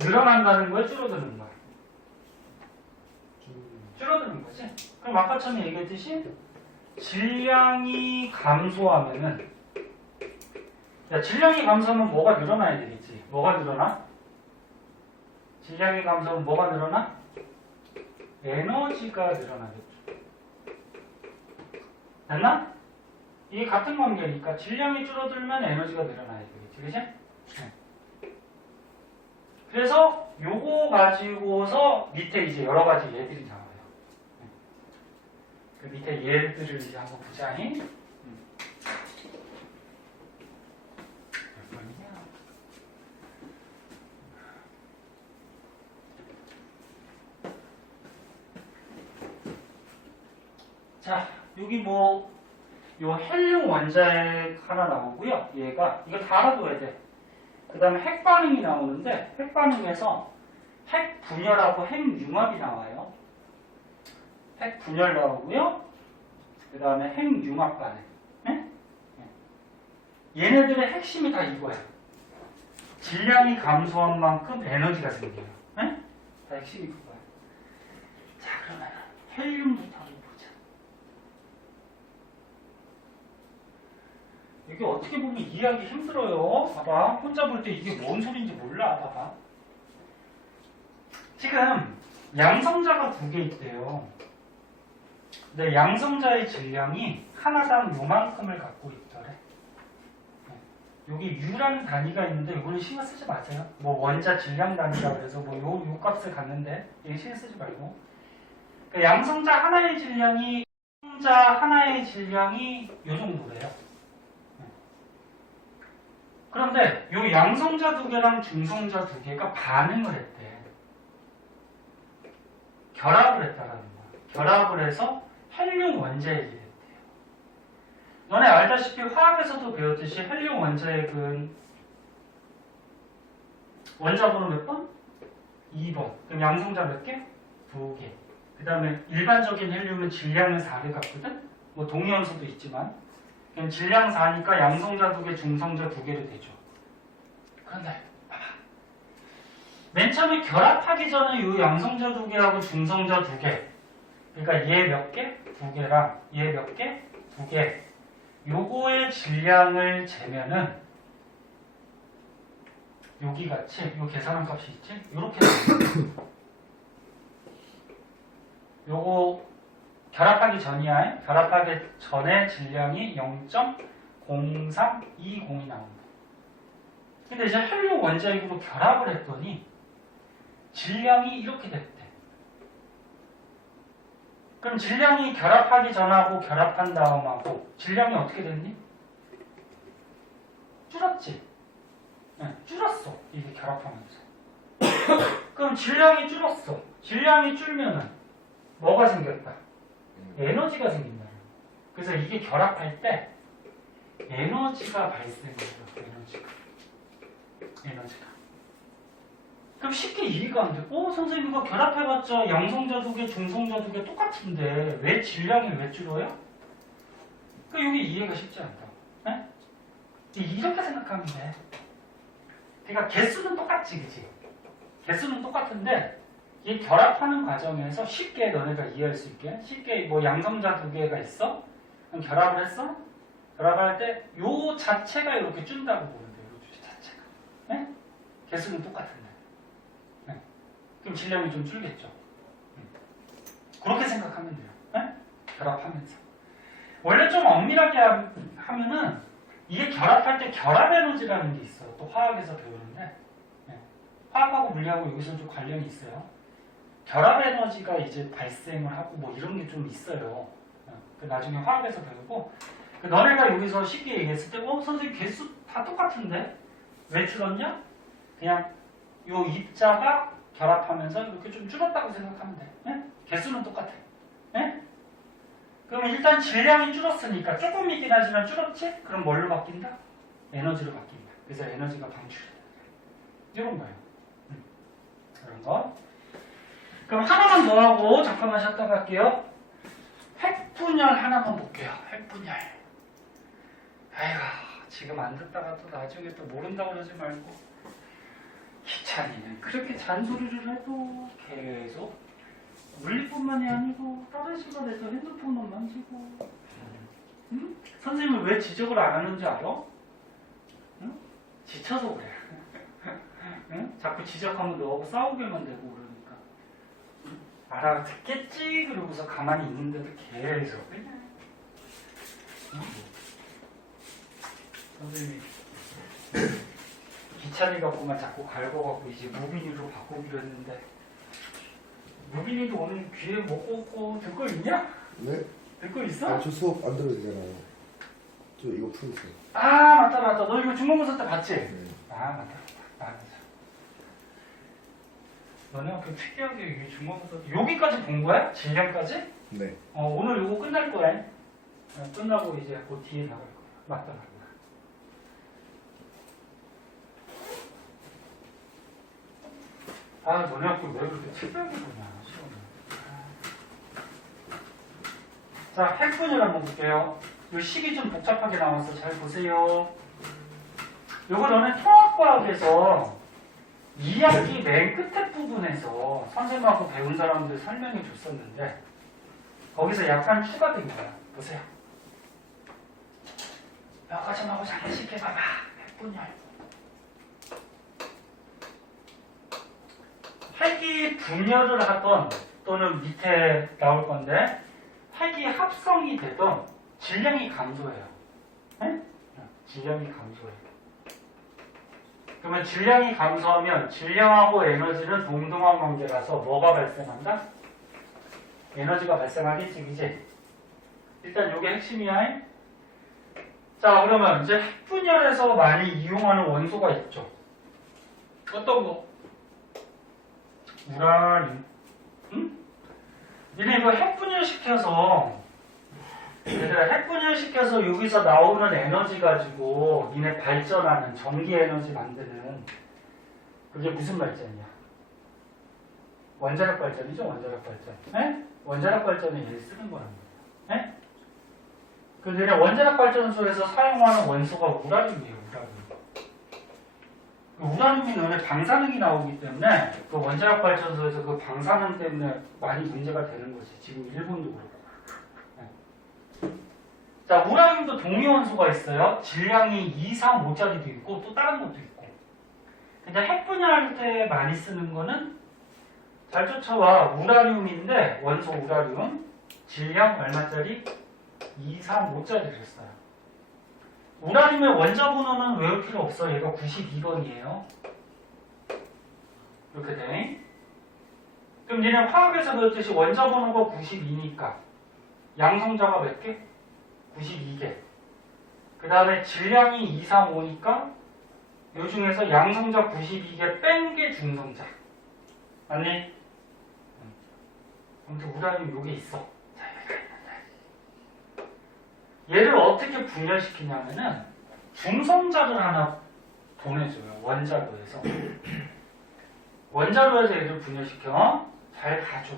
늘어난다는 거야? 줄어드는 거야? 줄어드는 거지. 그럼 아까 처음에 얘기했듯이 질량이 감소하면은 야, 질량이 감소하면 뭐가 늘어나야 되겠지? 뭐가 늘어나? 질량이 감소하면 뭐가 늘어나? 에너지가 늘어나겠죠. 됐나? 이게 같은 관계니까 질량이 줄어들면 에너지가 늘어나야 되겠지. 그치? 네. 그래서 요거 가지고서 밑에 이제 여러 가지 예들이 나와요. 네. 그 밑에 예들을 이제 한번 보자니. 몇 번이냐? 자, 여기 뭐 요 헬륨 원자핵 하나 나오고요. 얘가 이거 다 알아둬야 돼. 그 다음에 핵 반응이 나오는데 핵 반응에서 핵 분열하고 핵 융합이 나와요. 핵 분열 나오고요. 그 다음에 핵 융합 반응. 네? 얘네들의 핵심이 다 이거야. 질량이 감소한 만큼 에너지가 생겨요. 네? 다 핵심이 그거야. 자, 그러면 헬륨부터 보자. 이게 어떻게 보면 이해하기 힘들어요. 봐봐. 혼자 볼 때 이게 뭔 소리인지 몰라. 봐봐. 지금 양성자가 2개 있대요. 근데 양성자의 질량이 하나당 요만큼을 갖고 있더래. 여기 U라는 단위가 있는데 이거는 신경 쓰지 마세요. 뭐 원자 질량 단위라 그래서 뭐 요 값을 갖는데 이게 신경 쓰지 말고. 그러니까 양성자 하나의 질량이 요 정도래요. 그런데 요 양성자 2개랑 중성자 2개가 반응을 했대. 결합을 했다라는 거야. 결합을 해서 헬륨 원자핵이 됐대요. 너네 알다시피 화학에서도 배웠듯이 헬륨 원자핵은 원자번호 몇 번? 2번. 그럼 양성자 몇 개? 2개. 그 다음에 일반적인 헬륨은 질량은 4를 갖거든? 뭐 동위원소도 있지만. 그럼 질량 4니까 양성자 2개, 중성자 2개로 되죠. 그런데 봐봐. 맨 처음에 결합하기 전에 이 양성자 2개하고 중성자 2개. 그러니까 얘 몇 개? 2개랑 얘 몇 개? 2개. 요거의 질량을 재면은 여기 같이 요 계산한 값이 있지? 요렇게 나와요. 요거 결합하기 전이야. 결합하기 전에 질량이 0.0320이 나온다. 근데 이제 헬륨 원자핵으로 결합을 했더니 질량이 이렇게 됐대. 그럼 질량이 결합하기 전하고 결합한 다음하고 질량이 어떻게 됐니? 줄었지? 네, 줄었어. 이게 결합하면서. 그럼 질량이 줄었어. 질량이 줄면은 뭐가 생겼다? 에너지가 생긴다. 그래서 이게 결합할 때 에너지가 발생해요. 에너지가. 그럼 쉽게 이해가 안 돼. 선생님 이거 결합해봤자 양성자 두 개, 중성자 두 개 똑같은데 왜 질량이 왜 줄어요? 여기 이해가 쉽지 않다. 네? 이렇게 생각하면 돼. 그러니까 개수는 똑같지, 그치? 개수는 똑같은데 이 결합하는 과정에서 쉽게 너네가 이해할 수 있게 쉽게 뭐 양성자 두 개가 있어? 그럼 결합을 했어? 결합할 때 요 자체가 이렇게 준다고 보면 돼요. 요 주제 자체가. 네? 개수는 똑같은데. 네. 그럼 질량이 좀 줄겠죠. 그렇게 생각하면 돼요. 네? 결합하면서. 원래 좀 엄밀하게 하면은 이게 결합할 때 결합 에너지라는 게 있어요. 또 화학에서 배우는데 네. 화학하고 물리하고 여기서 좀 관련이 있어요. 결합 에너지가 이제 발생을 하고 뭐 이런 게 좀 있어요. 나중에 화학에서 배우고 너네가 여기서 쉽게 얘기했을 때 선생님 개수 다 똑같은데 왜 줄었냐? 그냥 요 입자가 결합하면서 이렇게 좀 줄었다고 생각하면 돼. 네? 개수는 똑같아. 네? 그럼 일단 질량이 줄었으니까 조금이긴 하지만 줄었지? 그럼 뭘로 바뀐다? 에너지로 바뀐다. 그래서 에너지가 방출된다. 이런 거예요. 이런 거. 그럼 하나만 더 하고 잠깐만 쉬었다 갈게요. 핵분열 하나만 볼게요. 핵분열. 아이고 지금 안 듣다가 또 나중에 또 모른다고 그러지 말고 귀찮이는 그렇게 잔소리를 해도 계속 물리뿐만이 아니고 다른 시간에서 핸드폰만 만지고 응? 선생님은 왜 지적을 안 하는지 알아? 응? 지쳐서 그래. 응? 자꾸 지적하면 너하고 싸우게만 되고 그러니까 알아듣겠지 그러고서 가만히 있는데도 계속 그냥 선생님이 귀찮이 갖고만 자꾸 갈고갖고 이제 무빈이로 바꾸기로 했는데 무빈이도 오늘 귀에 못 꽂고 듣고 있냐? 네? 듣고 있어? 저 수업 안 들어도 되잖아요. 저 이거 풀고 있어요. 아 맞다 너 이거 중간고사 때 봤지? 네. 아 맞다 너네 그 특이하게 이게 중간고사 여기까지 본 거야? 질량까지? 네. 오늘 이거 끝날 거야. 끝나고 이제 그 뒤에 나갈 거야. 맞다. 너네 학교 왜 그렇게 특이하게 보냐, 시험을. 자, 핵분열 한번 볼게요. 이 식이 좀 복잡하게 나와서 잘 보세요. 요거 너네 통합과학에서 2학기 맨 끝에 부분에서 선생님하고 배운 사람들 설명해 줬었는데 거기서 약간 추가된 거야. 보세요. 몇 가지만 잘 해봐봐. 핵분열. 핵이 분열을 하던 또는 밑에 나올 건데 핵이 합성이 되던 질량이 감소해요. 네? 질량이 감소해요. 그러면 질량이 감소하면 질량하고 에너지는 동등한 관계라서 뭐가 발생한다? 에너지가 발생하겠지, 그지? 일단 이게 핵심이야. 자, 그러면 이제 핵분열에서 많이 이용하는 원소가 있죠. 어떤 거? 우라늄. 응? 니네 이거 핵분열시켜서 얘들아 핵분열시켜서 여기서 나오는 에너지 가지고 니네 발전하는 전기 에너지 만드는 그게 무슨 발전이야? 원자력 발전이죠. 원자력 발전. 네? 원자력 발전에 얘를 쓰는 거란 말이야. 네? 그 니네 원자력 발전소에서 사용하는 원소가 우라늄이에요. 우라늄이 너네 방사능이 나오기 때문에 그 원자력 발전소에서 그 방사능 때문에 많이 문제가 되는 거지. 지금 일본도 그렇고. 네. 자, 우라늄도 동위원소가 있어요. 질량이 2, 3, 5짜리도 있고 또 다른 것도 있고. 근데 핵분열할 때 많이 쓰는 거는 잘 쫓아와. 우라늄인데 원소 우라늄 질량 얼마짜리? 2, 3, 5짜리를 써요. 우라늄의 원자 번호는 외울 필요 없어. 얘가 92번이에요. 이렇게 돼. 그럼 니네 화학에서 배웠듯이 원자 번호가 92니까 양성자가 몇 개? 92개. 그 다음에 질량이 2, 3, 5니까 요 중에서 양성자 92개 뺀 게 중성자. 맞니? 아무튼 우라늄 요게 있어. 자, 여기가 있는데. 얘를 어떻게 분열시키냐면은 중성자를 하나 보내줘요. 원자로에서. 원자로 해서 얘를 분열시켜. 잘 가져.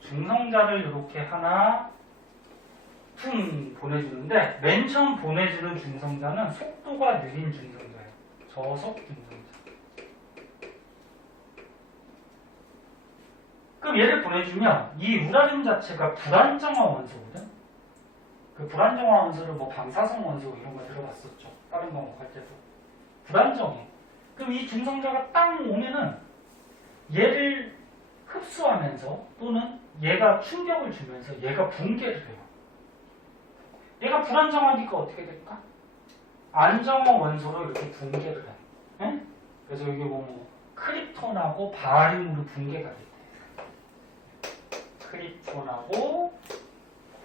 중성자를 이렇게 하나 퉁 보내주는데 맨 처음 보내주는 중성자는 속도가 느린 중성자예요. 저속 중성자. 그럼 얘를 보내주면 이 우라늄 자체가 불안정화 원소거든. 그 불안정화 원소를 뭐 방사성 원소 이런 거 들어봤었죠. 다른 과목할 때도. 불안정해. 그럼 이 중성자가 딱 오면은 얘를 흡수하면서 또는 얘가 충격을 주면서 얘가 붕괴를 해요. 얘가 불안정하니까 어떻게 될까? 안정화 원소로 이렇게 붕괴를 해. 응? 그래서 여기 뭐 크립톤하고 바리움으로 붕괴가 돼. 크립톤하고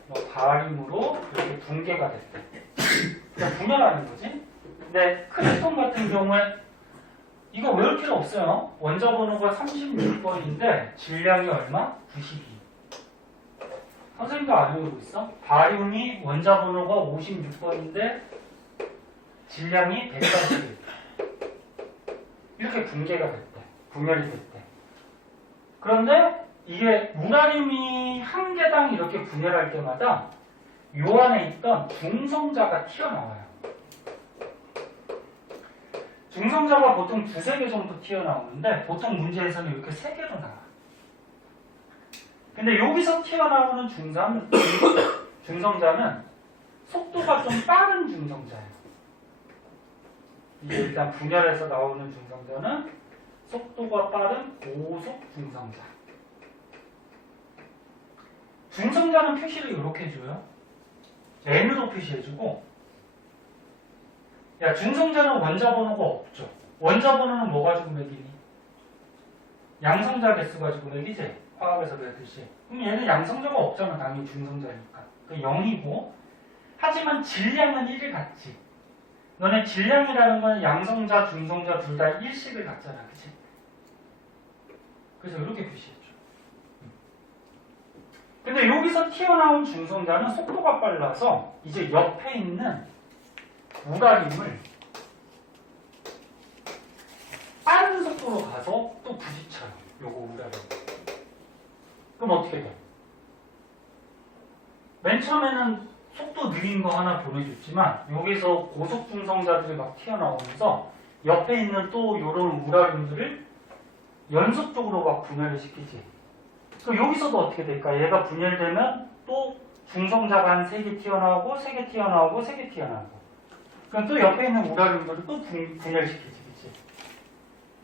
뭐 바리움으로 이렇게 붕괴가 됐대. 그러니까 분열하는 거지. 근데 크립톤 같은 경우에 이거 외울 필요 없어요. 원자 번호가 36번인데 질량이 얼마? 92. 선생님도 안 외우고 있어? 바리움이 원자 번호가 56번인데 질량이 141. 이렇게 붕괴가 됐대. 분열이 됐대. 그런데 이게 우라늄이 한 개당 이렇게 분열할 때마다 요 안에 있던 중성자가 튀어나와요. 중성자가 보통 2~3개 정도 튀어나오는데 보통 문제에서는 이렇게 3개로 나와. 근데 여기서 튀어나오는 중성자는 속도가 좀 빠른 중성자예요. 이게 일단 분열해서 나오는 중성자는 속도가 빠른 고속 중성자. 중성자는 표시를 이렇게 해줘요. N으로 표시해주고, 야, 중성자는 원자 번호가 없죠. 원자 번호는 뭐 가지고 매기니? 양성자 개수 가지고 매기지? 화학에서 배듯이. 그럼 얘는 양성자가 없잖아. 당연히 중성자니까. 그 0이고, 하지만 질량은 1을 갖지. 너네 질량이라는 건 양성자, 중성자 둘 다 1씩을 갖잖아. 그치? 그래서 이렇게 표시해줘. 근데 여기서 튀어나온 중성자는 속도가 빨라서 이제 옆에 있는 우라늄을 빠른 속도로 가서 또 부딪혀요. 요거 우라늄. 그럼 어떻게 돼? 맨 처음에는 속도 느린 거 하나 보내줬지만 여기서 고속 중성자들이 막 튀어나오면서 옆에 있는 또 요런 우라늄들을 연속적으로 막 분열을 시키지. 그럼 여기서도 어떻게 될까? 얘가 분열되면 또 중성자가 한 3개 튀어나오고 3개 튀어나오고 3개 튀어나오고 그럼 또 옆에 있는 우라늄들을 또 분열시키지. 그치?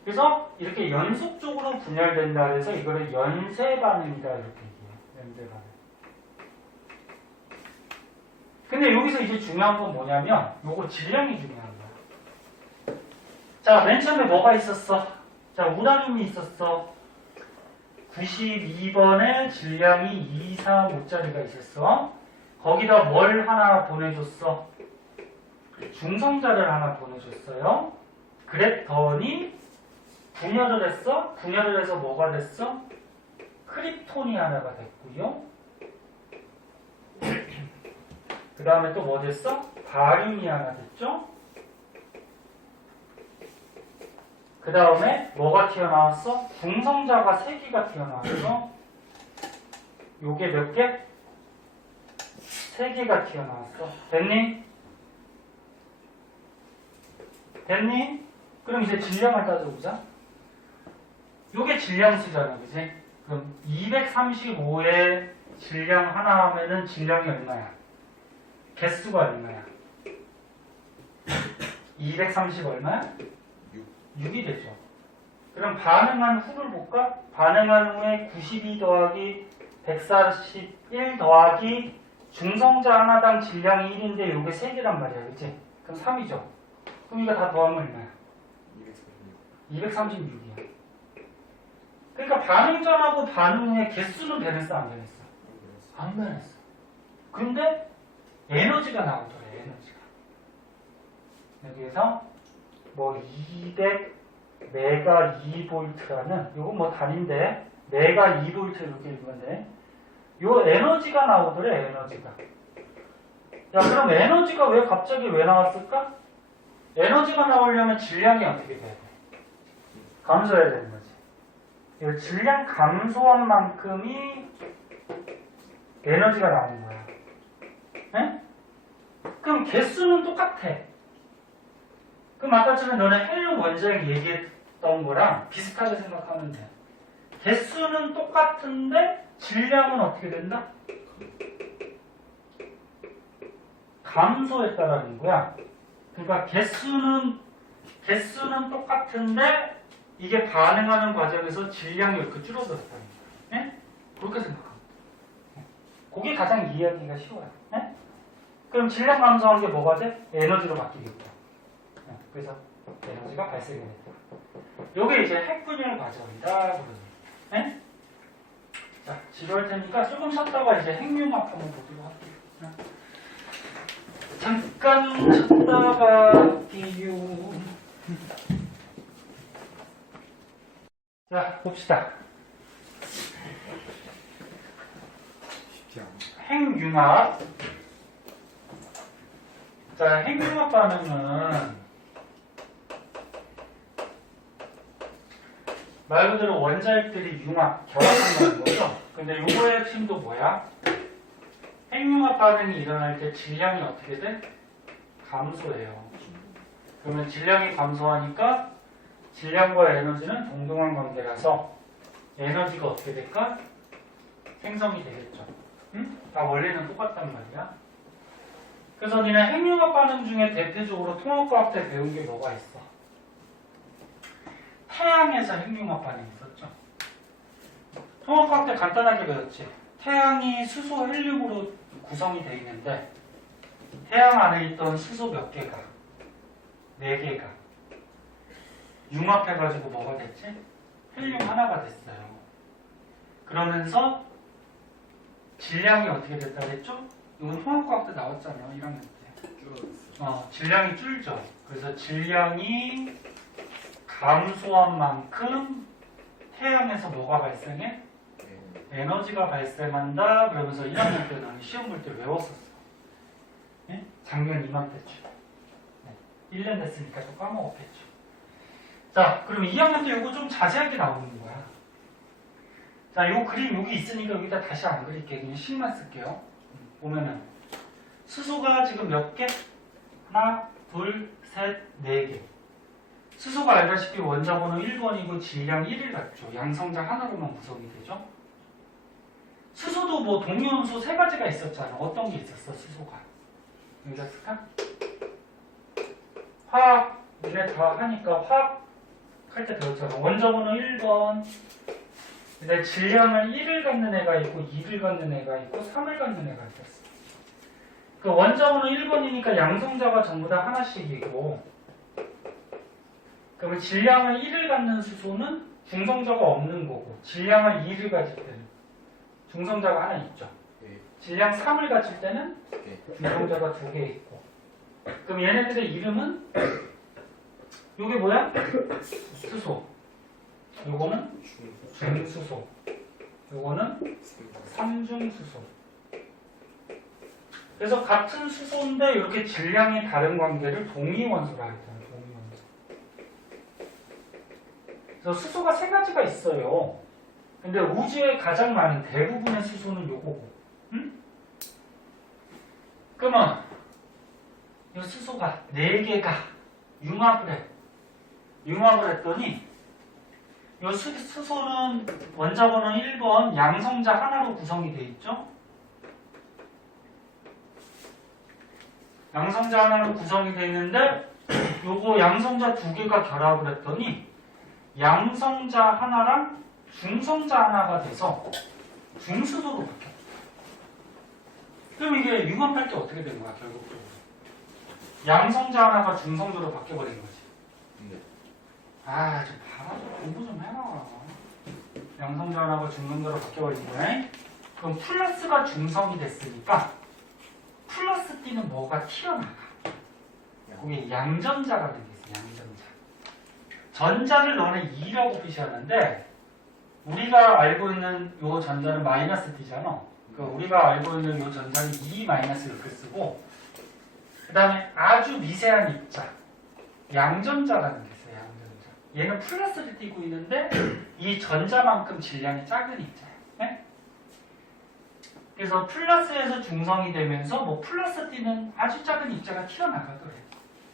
그래서 이렇게 연속적으로 분열된다 그래서 이거를 연쇄 반응이다 이렇게 얘기해요. 연쇄 반응. 근데 여기서 이제 중요한 건 뭐냐면 요거 질량이 중요한 거야. 자, 맨 처음에 뭐가 있었어? 자, 우라늄이 있었어. 92번에 질량이 2, 4, 5짜리가 있었어. 거기다 뭘 하나 보내줬어? 중성자를 하나 보내줬어요. 그랬더니 분열을 했어. 분열을 해서 뭐가 됐어? 크립톤이 하나가 됐고요. 그 다음에 또 뭐 됐어? 바륨이 하나 됐죠? 그 다음에 뭐가 튀어나왔어? 중성자가 3개가 튀어나왔어. 요게 몇 개? 3개가 튀어나왔어. 됐니? 됐니? 그럼 이제 질량을 따져보자. 요게 질량수잖아, 그지? 그럼 235에 질량 하나 하면은 질량이 얼마야? 개수가 얼마야? 230 얼마야? 6이 되죠. 그럼 반응한 후를 볼까? 반응한 후에 92 더하기 141 더하기 중성자 하나당 질량이 1인데 요게 3개란 말이야. 그치? 그럼 3이죠. 그럼 이거 다 더하면 얼마야? 236이야. 그러니까 반응 전하고 반응 후에 개수는 변했어 안 변했어? 안 변했어. 근데 에너지가 나오더래. 에너지가. 여기에서 뭐 200 메가 2볼트라는 요건 뭐 단인데 메가 2볼트 이렇게 읽으면 돼. 요 에너지가 나오더래. 에너지가. 야, 그럼 에너지가 왜 갑자기 왜 나왔을까? 에너지가 나오려면 질량이 어떻게 돼야 돼? 감소해야 되는 거지. 이 질량 감소한 만큼이 에너지가 나오는 거야. 네? 그럼 개수는 똑같아. 그럼 아까 전에 너네 헬륨 원자핵 얘기했던 거랑 비슷하게 생각하면 돼. 개수는 똑같은데 질량은 어떻게 된다? 감소했다라는 거야. 그러니까 개수는 똑같은데 이게 반응하는 과정에서 질량이 이렇게 줄어들었다는 거야. 네? 그렇게 생각합니다. 그게 가장 이해하기가 쉬워요. 네? 그럼 질량 감소한 게 뭐가 돼? 에너지로 바뀌겠다. 네, 그래서 에너지가 발생이 됐다. 요게 이제 핵분열 과정이다. 그러면. 네? 자, 지루할 테니까 조금 쉬었다가 이제 핵융합 한번 보도록 할게요. 네. 잠깐 쉬었다가 할게요. 자, 봅시다. 쉽지 않아. 핵융합. 자, 핵융합 반응은 말 그대로 원자핵들이 융합, 결합한다는 거죠. 근데 요거의 핵심도 뭐야? 핵융합 반응이 일어날 때 질량이 어떻게 돼? 감소해요. 그러면 질량이 감소하니까 질량과 에너지는 동등한 관계라서 에너지가 어떻게 될까? 생성이 되겠죠. 응? 다 원리는 똑같단 말이야. 그래서 니네 핵융합 반응 중에 대표적으로 통합과학 때 배운 게 뭐가 있어? 태양에서 핵융합 반응이 있었죠. 통합과학 때 간단하게 배웠지. 태양이 수소 헬륨으로 구성이 되어 있는데 태양 안에 있던 수소 몇 개가? 4개가 융합해가지고 뭐가 됐지? 헬륨 하나가 됐어요. 그러면서 질량이 어떻게 됐다 그랬죠? 이건 통합과학 때 나왔잖아요. 1학년 때. 질량이 줄죠. 그래서 질량이 감소한 만큼 태양에서 뭐가 발생해? 에너지가 발생한다. 그러면서 1학년 때 나는 시험 볼 때 외웠었어. 네? 작년 이맘때쯤. 네. 1년 됐으니까 또 까먹었겠죠. 자, 그럼 2학년 때 이거 좀 자세하게 나오는 거야. 자, 요 그림 여기 있으니까 여기다 다시 안 그릴게. 그냥 식만 쓸게요. 보면은 수소가 지금 몇 개? 하나, 둘, 셋, 4개. 수소가 알다시피 원자번호 1번이고 질량 1을 갖죠. 양성자 하나로만 구성이 되죠. 수소도 뭐 동위원소 3가지가 있었잖아. 어떤 게 있었어, 수소가? 여기다 쓸까? 화학, 니네 다 하니까 화학 할 때 배웠잖아. 원자번호 1번. 근데 질량을 1을 갖는 애가 있고 2를 갖는 애가 있고 3을 갖는 애가 있었어. 그 원자번호 1번이니까 양성자가 전부 다 하나씩이고, 그러면 질량을 1을 갖는 수소는 중성자가 없는 거고, 질량을 2를 가질 때는 중성자가 하나 있죠. 질량 3을 가질 때는 중성자가 2개 있고. 그럼 얘네들의 이름은 요게 뭐야? 수소. 요거는 중수소. 요거는 삼중수소. 그래서 같은 수소인데 이렇게 질량이 다른 관계를 동위원소라 했잖아요. 동위원소. 그래서 수소가 3가지가 있어요. 근데 우주에 가장 많은 대부분의 수소는 요거고. 응? 그러면 이 수소가 4개가 융합을 해. 융합을 했더니 이 수소는 원자번호 1번 양성자 하나로 구성이 되어 있죠. 양성자 하나로 구성이 되어 있는데 요거 양성자 2개가 결합을 했더니 양성자 하나랑 중성자 하나가 돼서 중수소로 바뀌어. 그럼 이게 융합할 때 어떻게 된 거야, 결국적으로? 양성자 하나가 중성자로 바뀌어버린 거지. 아, 좀 봐라. 좀 공부 좀 해라. 양성자 하나가 중성자로 바뀌어버린 거네. 그럼 플러스가 중성이 됐으니까 플러스 띠는 뭐가 튀어나가. 그게 양전자라는 게 있어. 양전자. 전자를 너네 2라고 표시하는데 우리가 알고 있는 요 전자는 마이너스 띠잖아. 그러니까 우리가 알고 있는 요 전자는 2 마이너스 이렇게 쓰고, 그 다음에 아주 미세한 입자 양전자라는 게 있어요. 양전자. 얘는 플러스를 띄고 있는데 이 전자만큼 질량이 작은 입자예요. 네? 그래서 플러스에서 중성이 되면서 뭐 플러스 띄는 아주 작은 입자가 튀어나가더래요.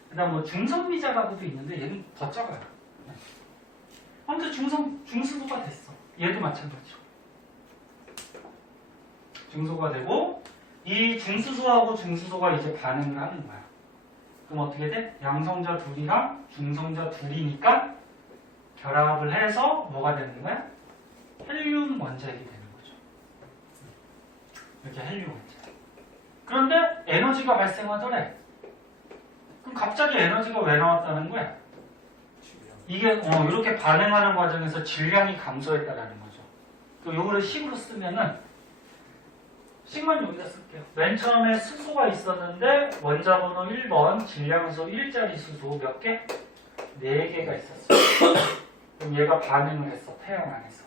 그 다음 뭐 중성미자라고도 있는데 얘는 더 작아요. 네. 아무튼 중수소가 됐어. 얘도 마찬가지로. 중수소가 되고 이 중수소하고 중수소가 이제 반응을 하는 거야. 그럼 어떻게 돼? 양성자 둘이랑 중성자 둘이니까 결합을 해서 뭐가 되는 거야? 헬륨 원자핵이 되는 거죠. 이렇게 헬륨 원자핵. 그런데 에너지가 발생하더래. 그럼 갑자기 에너지가 왜 나왔다는 거야? 이게 이렇게 반응하는 과정에서 질량이 감소했다라는 거죠. 그 요거를 식으로 쓰면은 식만 여기다 쓸게요. 맨 처음에 수소가 있었는데 원자번호 1번 질량소 1짜리 수소 몇 개? 4개가 있었어요. 그럼 얘가 반응을 했어. 태양 안에서.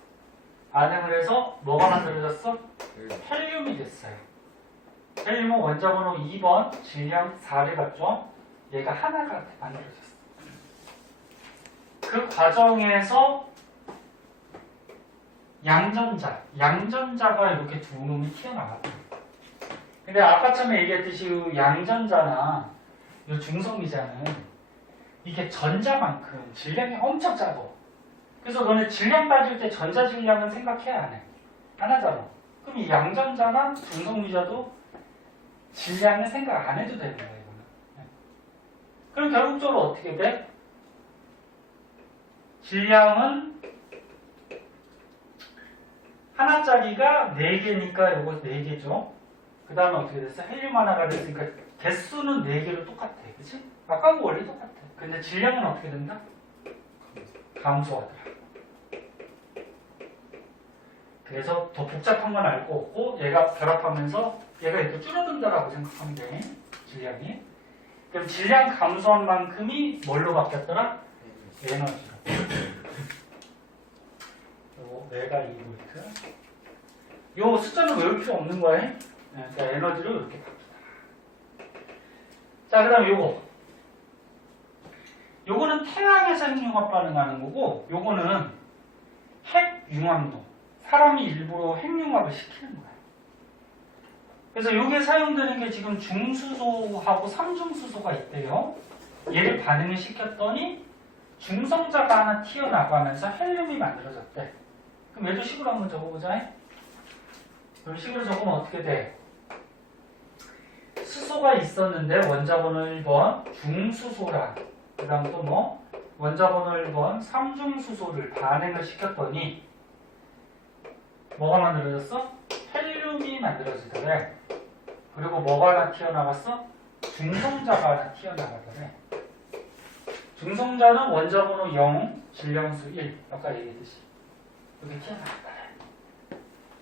반응을 해서 뭐가 만들어졌어? 헬륨이 됐어요. 헬륨은 원자번호 2번 질량 4를 갖죠. 얘가 하나가 만들어졌어. 그 과정에서 양전자가 이렇게 두 놈이 튀어나왔다. 근데 아까처럼 얘기했듯이 이 양전자나 이 중성미자는 이게 전자만큼 질량이 엄청 작아. 그래서 너네 질량 따질 때 전자 질량은 생각해야 안 해. 안 하잖아. 그럼 이 양전자나 중성미자도 질량을 생각 안 해도 되는 거야, 이거는. 그럼 결국적으로 어떻게 돼? 질량은 하나짜리가 4개니까 요거 4개죠. 그 다음에 어떻게 됐어? 헬륨 하나가 됐으니까 개수는 4개로 똑같아. 그치? 아까하고 원리 똑같아. 근데 질량은 어떻게 된다? 감소하더라. 그래서 더 복잡한 건 알 거 없고 얘가 결합하면서 얘가 이렇게 줄어든다라고 생각하면 돼. 질량이. 그럼 질량 감소한 만큼이 뭘로 바뀌었더라? 에너지로. 요 메가 2볼트. 요 숫자는 외울 필요 없는 거예요. 그러니까 에너지로 이렇게 바뀌다. 자, 그 다음 요거는 태양에서 핵융합 반응하는 거고, 요거는 핵융합로. 사람이 일부러 핵융합을 시키는 거야. 그래서 요게 사용되는 게 지금 중수소하고 삼중수소가 있대요. 얘를 반응을 시켰더니 중성자가 하나 튀어나가면서 헬륨이 만들어졌대. 그럼 얘도 식으로 한번 적어보자. 그럼 식으로 적으면 어떻게 돼? 수소가 있었는데 원자번호 1번 중수소라. 그 다음 또 뭐? 원자번호 1번 삼중수소를 반응을 시켰더니 뭐가 만들어졌어? 헬륨이 만들어지더래. 그리고 뭐가 하나 튀어나갔어? 중성자가 하나 튀어나가더래. 중성자는 원자번호 0, 질량수 1. 아까 얘기했듯이. 여기 튀어나갔더래.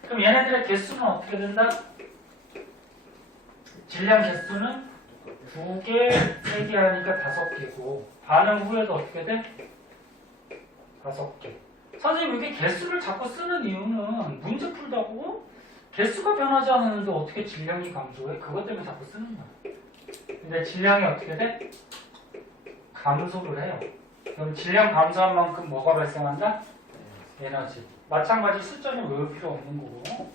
그럼 얘네들의 개수는 어떻게 된다? 질량 개수는 2개, 3개 하니까 5개고 반응 후에도 어떻게 돼? 5개. 선생님 이게 개수를 자꾸 쓰는 이유는 문제 풀다고 개수가 변하지 않았는데 어떻게 질량이 감소해? 그것 때문에 자꾸 쓰는 거야. 근데 질량이 어떻게 돼? 감소를 해요. 그럼 질량 감소한 만큼 뭐가 발생한다? 에너지. 마찬가지 숫자는 외울 필요 없는 거고.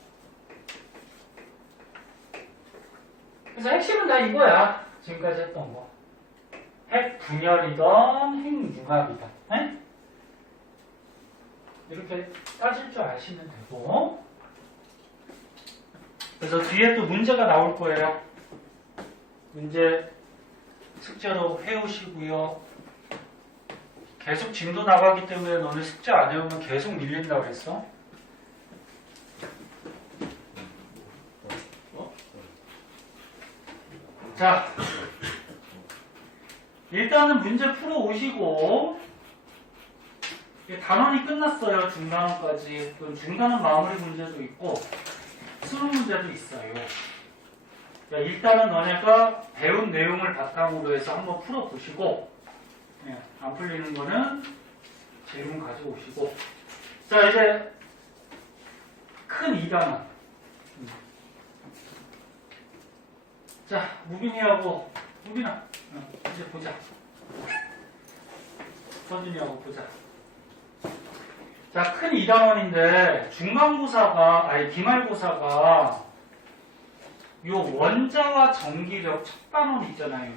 그래서 핵심은 다 이거야. 지금까지 했던 거. 핵 분열이던 핵융합이던. 네? 이렇게 따질 줄 아시면 되고. 그래서 뒤에 또 문제가 나올 거예요. 문제 숙제로 해오시고요. 계속 진도 나가기 때문에 너네 숙제 안 해오면 계속 밀린다고 그랬어. 자, 일단은 문제 풀어 오시고 단원이 끝났어요. 중간원까지. 중간원 마무리 문제도 있고 수능 문제도 있어요. 자, 일단은 너네가 배운 내용을 바탕으로 해서 한번 풀어보시고 안 풀리는 거는 질문 가져오시고. 자, 이제 큰 2단원. 자, 무빈이하고 무빈아 이제 보자. 서준이하고 보자. 자, 큰 2단원인데 중간고사가 아니 기말고사가 요 원자와 전기력 첫 단원 있잖아요.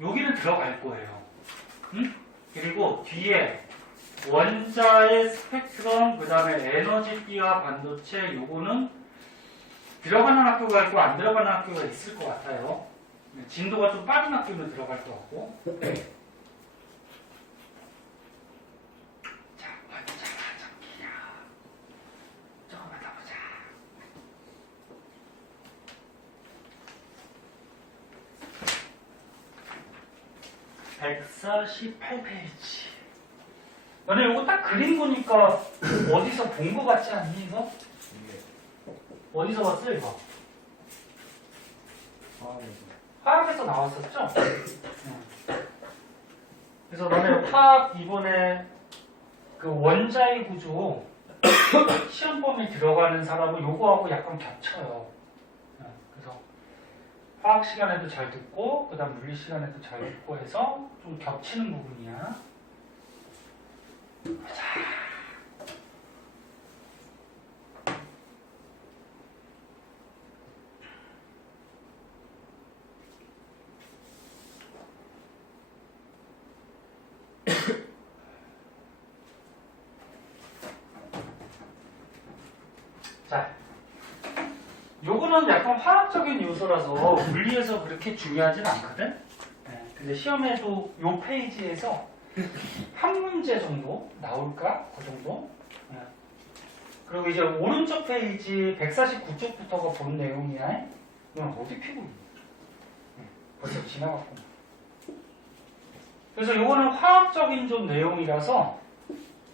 여기는 들어갈 거예요. 응? 그리고 뒤에 원자의 스펙트럼, 그 다음에 에너지띠와 반도체, 요거는 들어가는 학교가 있고 안 들어가는 학교가 있을 것 같아요. 진도가 좀 빠른 학교는 들어갈 것 같고. 자, 원자와 전기력. 조금만 더 보자. 148페이지. 너네 이거 딱 그림 보니까 어디서 본 거 같지 않니, 이거? 어디서 봤어, 이거? 화학에서 나왔었죠? 그래서 너네 화학 이번에 그 원자의 구조 시험범위 들어가는 사람은 요거하고 약간 겹쳐요. 그래서 화학 시간에도 잘 듣고, 그 다음 물리 시간에도 잘 듣고 해서 좀 겹치는 부분이야. 자. 자, 요거는 약간 화학적인 요소라서 물리에서 그렇게 중요하진 않거든? 네, 근데 시험에도 요 페이지에서 한 문제 정도 나올까? 그 정도? 네. 그리고 이제 오른쪽 페이지 149쪽부터가 본 내용이야. 넌 어디 피고 있니? 네, 벌써 지나갔구나. 그래서 요거는 화학적인 좀 내용이라서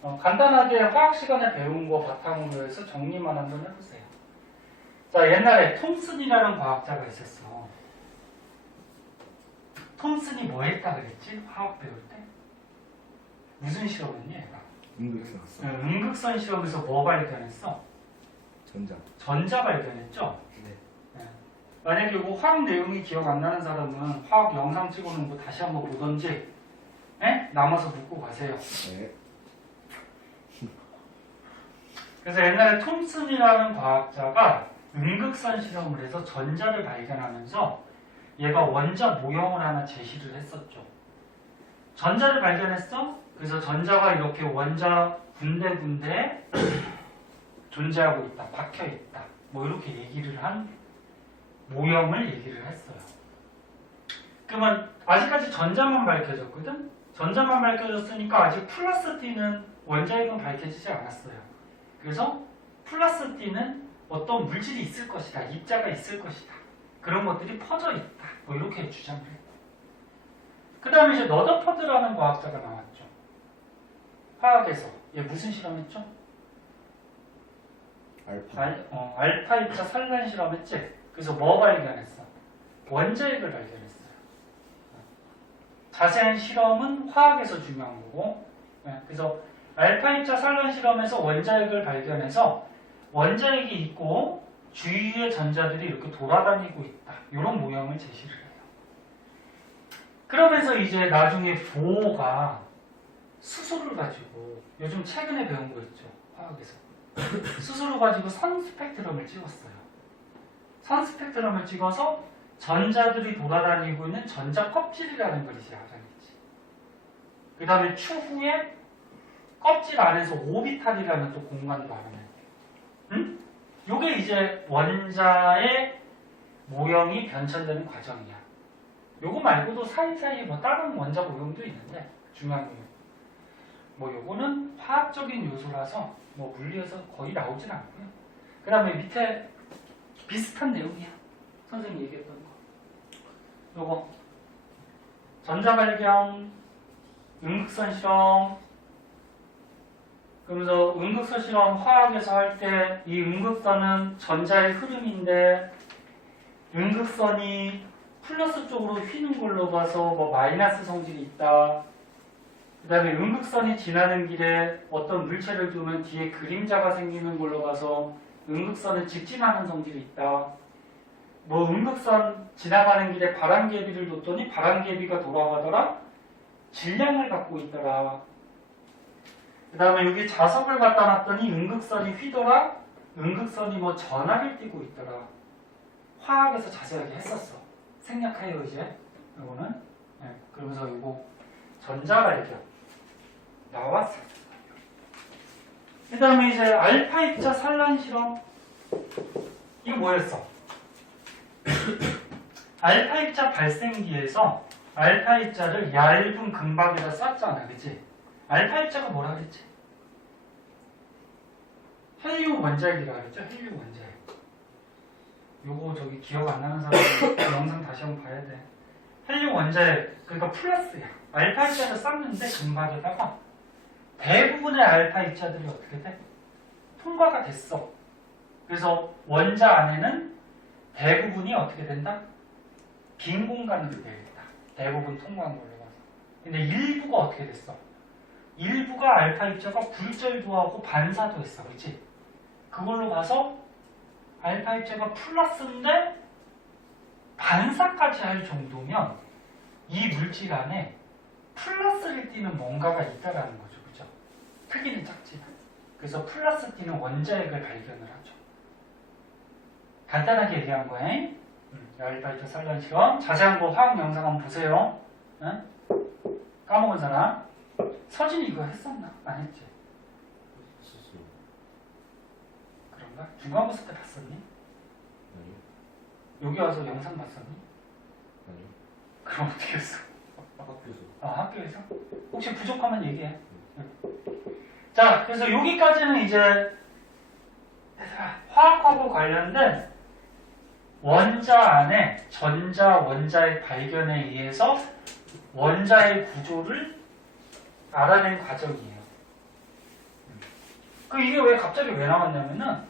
간단하게 화학 시간에 배운 거 바탕으로 해서 정리만 한번 해보세요. 자, 옛날에 톰슨이라는 과학자가 있었어. 톰슨이 뭐 했다 그랬지? 화학 배울 때? 무슨 실험했니, 얘가? 음극선. 음극선 실험에서 뭐 발견했어? 전자 발견했죠? 네. 만약에 이거 화학 내용이 기억 안 나는 사람은 화학 영상 찍어놓은 거 다시 한번 보던지, 남아서 묻고 가세요. 네. 그래서 옛날에 톰슨이라는 과학자가 음극선 실험을 해서 전자를 발견하면서 얘가 원자 모형을 하나 제시를 했었죠. 전자를 발견했어? 그래서 전자가 이렇게 원자 군데군데 존재하고 있다, 박혀 있다. 뭐 이렇게 얘기를 한 모형을 얘기를 했어요. 그러면 아직까지 전자만 밝혀졌거든? 전자만 밝혀졌으니까 아직 플러스 T는 원자핵은 밝혀지지 않았어요. 그래서 플러스 T는 어떤 물질이 있을 것이다. 입자가 있을 것이다. 그런 것들이 퍼져 있다. 뭐 이렇게 주장을 했고. 그 다음에 이제 러더퍼드라는 과학자가 나왔죠. 화학에서. 얘 무슨 실험했죠? 알파 입자 산란 실험했지? 그래서 뭐 발견했어? 원자핵을 발견했어요. 자세한 실험은 화학에서 중요한 거고. 그래서 알파 입자 산란 실험에서 원자핵을 발견해서 원자핵이 있고 주위의 전자들이 이렇게 돌아다니고 있다. 이런 모형을 제시를 해요. 그러면서 이제 나중에 보호가 수소를 가지고 요즘 최근에 배운 거 있죠. 화학에서. 수소를 가지고 선 스펙트럼을 찍었어요. 선 스펙트럼을 찍어서 전자들이 돌아다니고 있는 전자 껍질이라는 걸 이제 알아냈지. 그 다음에 추후에 껍질 안에서 오비탈이라는 또 공간도 알아냈대요. 응? 요게 이제 원자의 모형이 변천되는 과정이야. 요거 말고도 사이사이에 뭐 다른 원자 모형도 있는데 중요한 거 뭐 요거는 화학적인 요소라서 뭐 물리에서 거의 나오진 않고요. 그 다음에 밑에 비슷한 내용이야. 선생님이 얘기했던 거. 요거 전자 발견, 음극선 실험. 그러면서 음극선 실험 화학에서 할 때 이 음극선은 전자의 흐름인데 음극선이 플러스 쪽으로 휘는 걸로 봐서 뭐 마이너스 성질이 있다. 그 다음에 음극선이 지나는 길에 어떤 물체를 두면 뒤에 그림자가 생기는 걸로 봐서 음극선은 직진하는 성질이 있다. 뭐 음극선 지나가는 길에 바람개비를 뒀더니 바람개비가 돌아가더라. 질량을 갖고 있더라. 그 다음에 여기 자석을 갖다 놨더니 음극선이 휘돌아 음극선이 뭐 전압을 띠고 있더라. 화학에서 자세하게 했었어. 생략해요 이제 이거는. 네, 그러면서 이거 전자발견 나왔어. 그 다음에 이제 알파 입자 산란 실험. 이거 뭐였어? 알파 입자 발생기에서 알파 입자를 얇은 금박에다 쐈잖아, 그치? 알파 입자가 뭐라 그랬지? 헬륨 원자핵이라 그랬죠? 헬륨 원자핵. 요거 저기 기억 안 나는 사람은 그 영상 다시 한번 봐야 돼. 헬륨 원자핵, 그러니까 플러스야. 알파 입자를 쐈는데 금박에다가 대부분의 알파 입자들이 어떻게 돼? 통과가 됐어. 그래서 원자 안에는 대부분이 어떻게 된다? 빈 공간으로 되겠다. 대부분 통과한 걸로 봐서. 근데 일부가 어떻게 됐어? 일부가 알파 입자가 굴절도 하고 반사도 했어. 그치? 그걸로 봐서 알파 입자가 플러스인데 반사까지 할 정도면 이 물질 안에 플러스를 띠는 뭔가가 있다라는 거죠. 그죠? 크기는 작지만. 그래서 플러스 띠는 원자핵을 발견을 하죠. 간단하게 얘기한 거예요. 알파 입자 산란 실험. 자세한 거 화학 영상 한번 보세요. 응? 까먹은 사람. 서진이 이거 했었나? 안 했지? 그런가? 중간고사 때 봤었니? 아니요. 여기 와서 영상 봤었니? 아니요. 그럼 어떻게 했어? 학교에서. 아, 학교에서? 혹시 부족하면 얘기해. 응. 자, 그래서 여기까지는 이제 화학하고 관련된 원자 안에 전자 원자의 발견에 의해서 원자의 구조를 알아낸 과정이에요. 이게 왜 갑자기 왜 나왔냐면은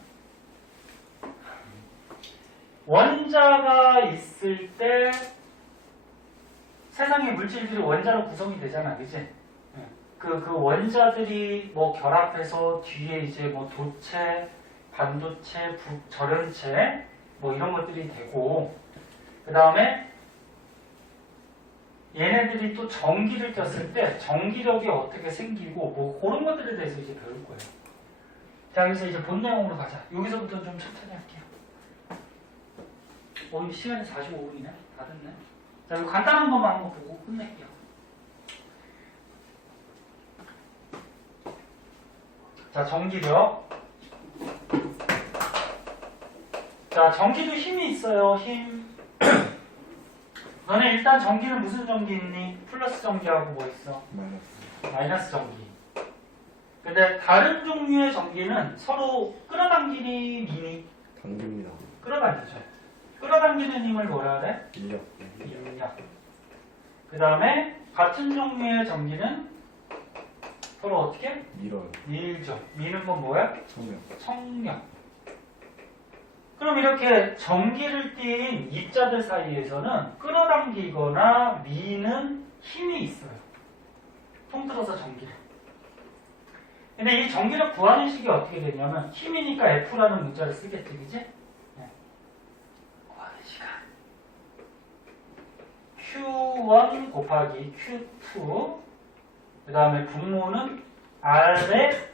원자가 있을 때 세상의 물질들이 원자로 구성이 되잖아, 그치? 그 원자들이 뭐 결합해서 뒤에 이제 뭐 도체, 반도체, 절연체 뭐 이런 것들이 되고, 그 다음에 얘네들이 또 전기를 꼈을 때 전기력이 어떻게 생기고 뭐 그런 것들에 대해서 이제 배울 거예요. 자, 그래서 이제 본 내용으로 가자. 여기서부터 좀 천천히 할게요. 이제 시간이 45분이네. 다 됐네. 자, 이거 간단한 것만 한번 보고 끝낼게요. 자, 전기력. 자, 전기도 힘이 있어요. 힘. 너네 일단 전기는 무슨 전기 있니? 플러스 전기하고 뭐 있어? 마이너스. 마이너스 전기. 근데 다른 종류의 전기는 서로 끌어당기니 미니? 당깁니다. 끌어당기죠. 끌어당기는 힘을 뭐라 그래? 인력. 인력. 그 다음에 같은 종류의 전기는 서로 어떻게? 밀어요. 밀죠. 미는 건 뭐야? 청력. 청력. 그럼 이렇게 전기를 띤 입자들 사이에서는 끌어당기거나 미는 힘이 있어요. 통틀어서 전기력. 근데 이 전기력 구하는 식이 어떻게 되냐면 힘이니까 F라는 문자를 쓰겠지, 그지? 네. 구하는 시간. Q1 곱하기 Q2. 그 다음에 분모는 R에,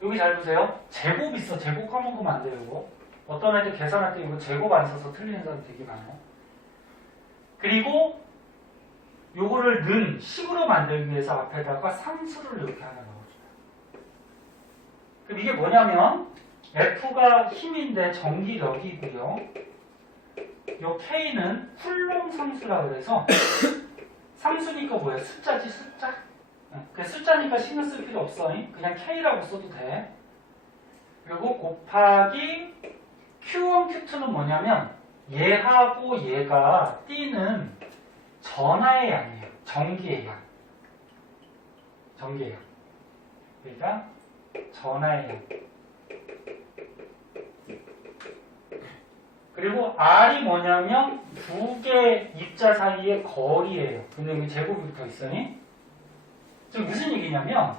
여기 잘 보세요. 제곱 있어. 제곱 까먹으면 안 돼요, 이거. 어떤 애들 계산할 때 이거 제곱 안 써서 틀리는 사람 되게 많아요. 그리고 요거를 는 식으로 만들기 위해서 앞에다가 상수를 이렇게 하나 넣어줘요. 그럼 이게 뭐냐면 F가 힘인데 전기력이고요. 요 K는 쿨롬 상수라 그래서 상수니까 뭐야? 숫자지, 숫자. 그 숫자니까 신경 쓸 필요 없어. 그냥 K라고 써도 돼. 그리고 곱하기 Q1, Q2는 뭐냐면 얘하고 얘가 띠는 전하의 양이에요. 전기의 양. 전기의 양. 그러니까 전하의 양. 그리고 R이 뭐냐면 두 개 입자 사이의 거리예요. 근데 여기 제곱이 붙어 있어요. 지금 무슨 얘기냐면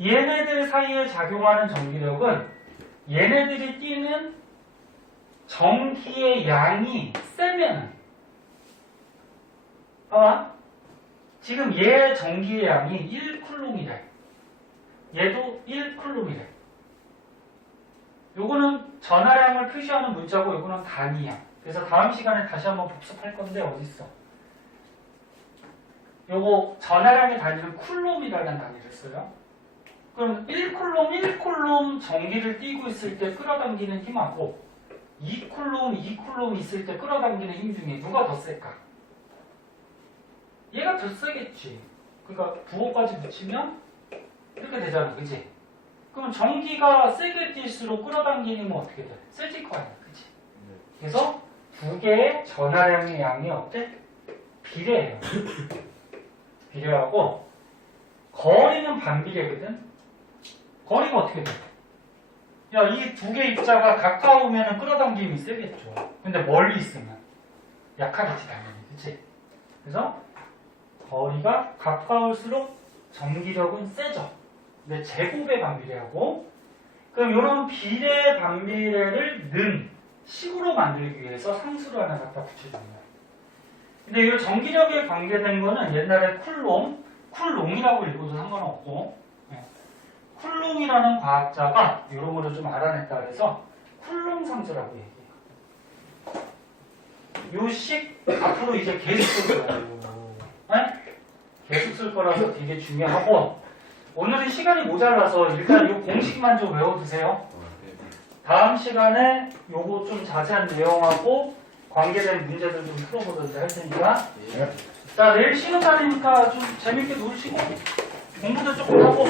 얘네들 사이에 작용하는 전기력은 얘네들이 띠는 전기의 양이 세면, 봐봐. 지금 얘 전기의 양이 1쿨롱이래. 얘도 1쿨롬이래. 요거는 전하량을 표시하는 문자고 요거는 단위야. 그래서 다음 시간에 다시 한번 복습할 건데 어딨어? 요거 전하량의 단위는 쿨롬이라는 단위를 써요. 그럼 1쿨롬 전기를 띄고 있을 때 끌어당기는 힘하고 2쿨롬 있을 때 끌어당기는 힘 중에 누가 더 셀까? 얘가 더 세겠지. 그러니까 부호까지 붙이면 이렇게 되잖아. 그치? 그럼 전기가 세게 뛸수록 끌어당기는 힘은 어떻게 돼? 세질 거 아니야. 그치? 그래서 두 개의 전하량의 양이 어때? 비례해요. 비례하고 거리는 반비례거든? 거리가 어떻게 돼? 야, 이 두 개 입자가 가까우면 끌어당김이 세겠죠. 근데 멀리 있으면 약하겠지, 당연히. 그치? 그래서 거리가 가까울수록 전기력은 세죠. 근데 제곱의 반비례하고, 그럼 이런 비례 반비례를 는 식으로 만들기 위해서 상수를 하나 갖다 붙여줍니다. 근데 이 전기력에 관계된 거는 옛날에 쿨롱이라고 읽어도 상관없고, 쿨롱이라는 과학자가 이런 거를 좀 알아냈다 그래서 쿨롱 상수라고 얘기해요. 요 식 앞으로 이제 계속 쓸 거예요. 네? 계속 쓸 거라서 되게 중요하고, 오늘은 시간이 모자라서 일단 이 공식만 좀 외워두세요. 다음 시간에 요거 좀 자세한 내용하고 관계된 문제들 좀 풀어보도록 할 테니까. 자, 내일 쉬는 날이니까 좀 재밌게 놀시고 공부도 조금 하고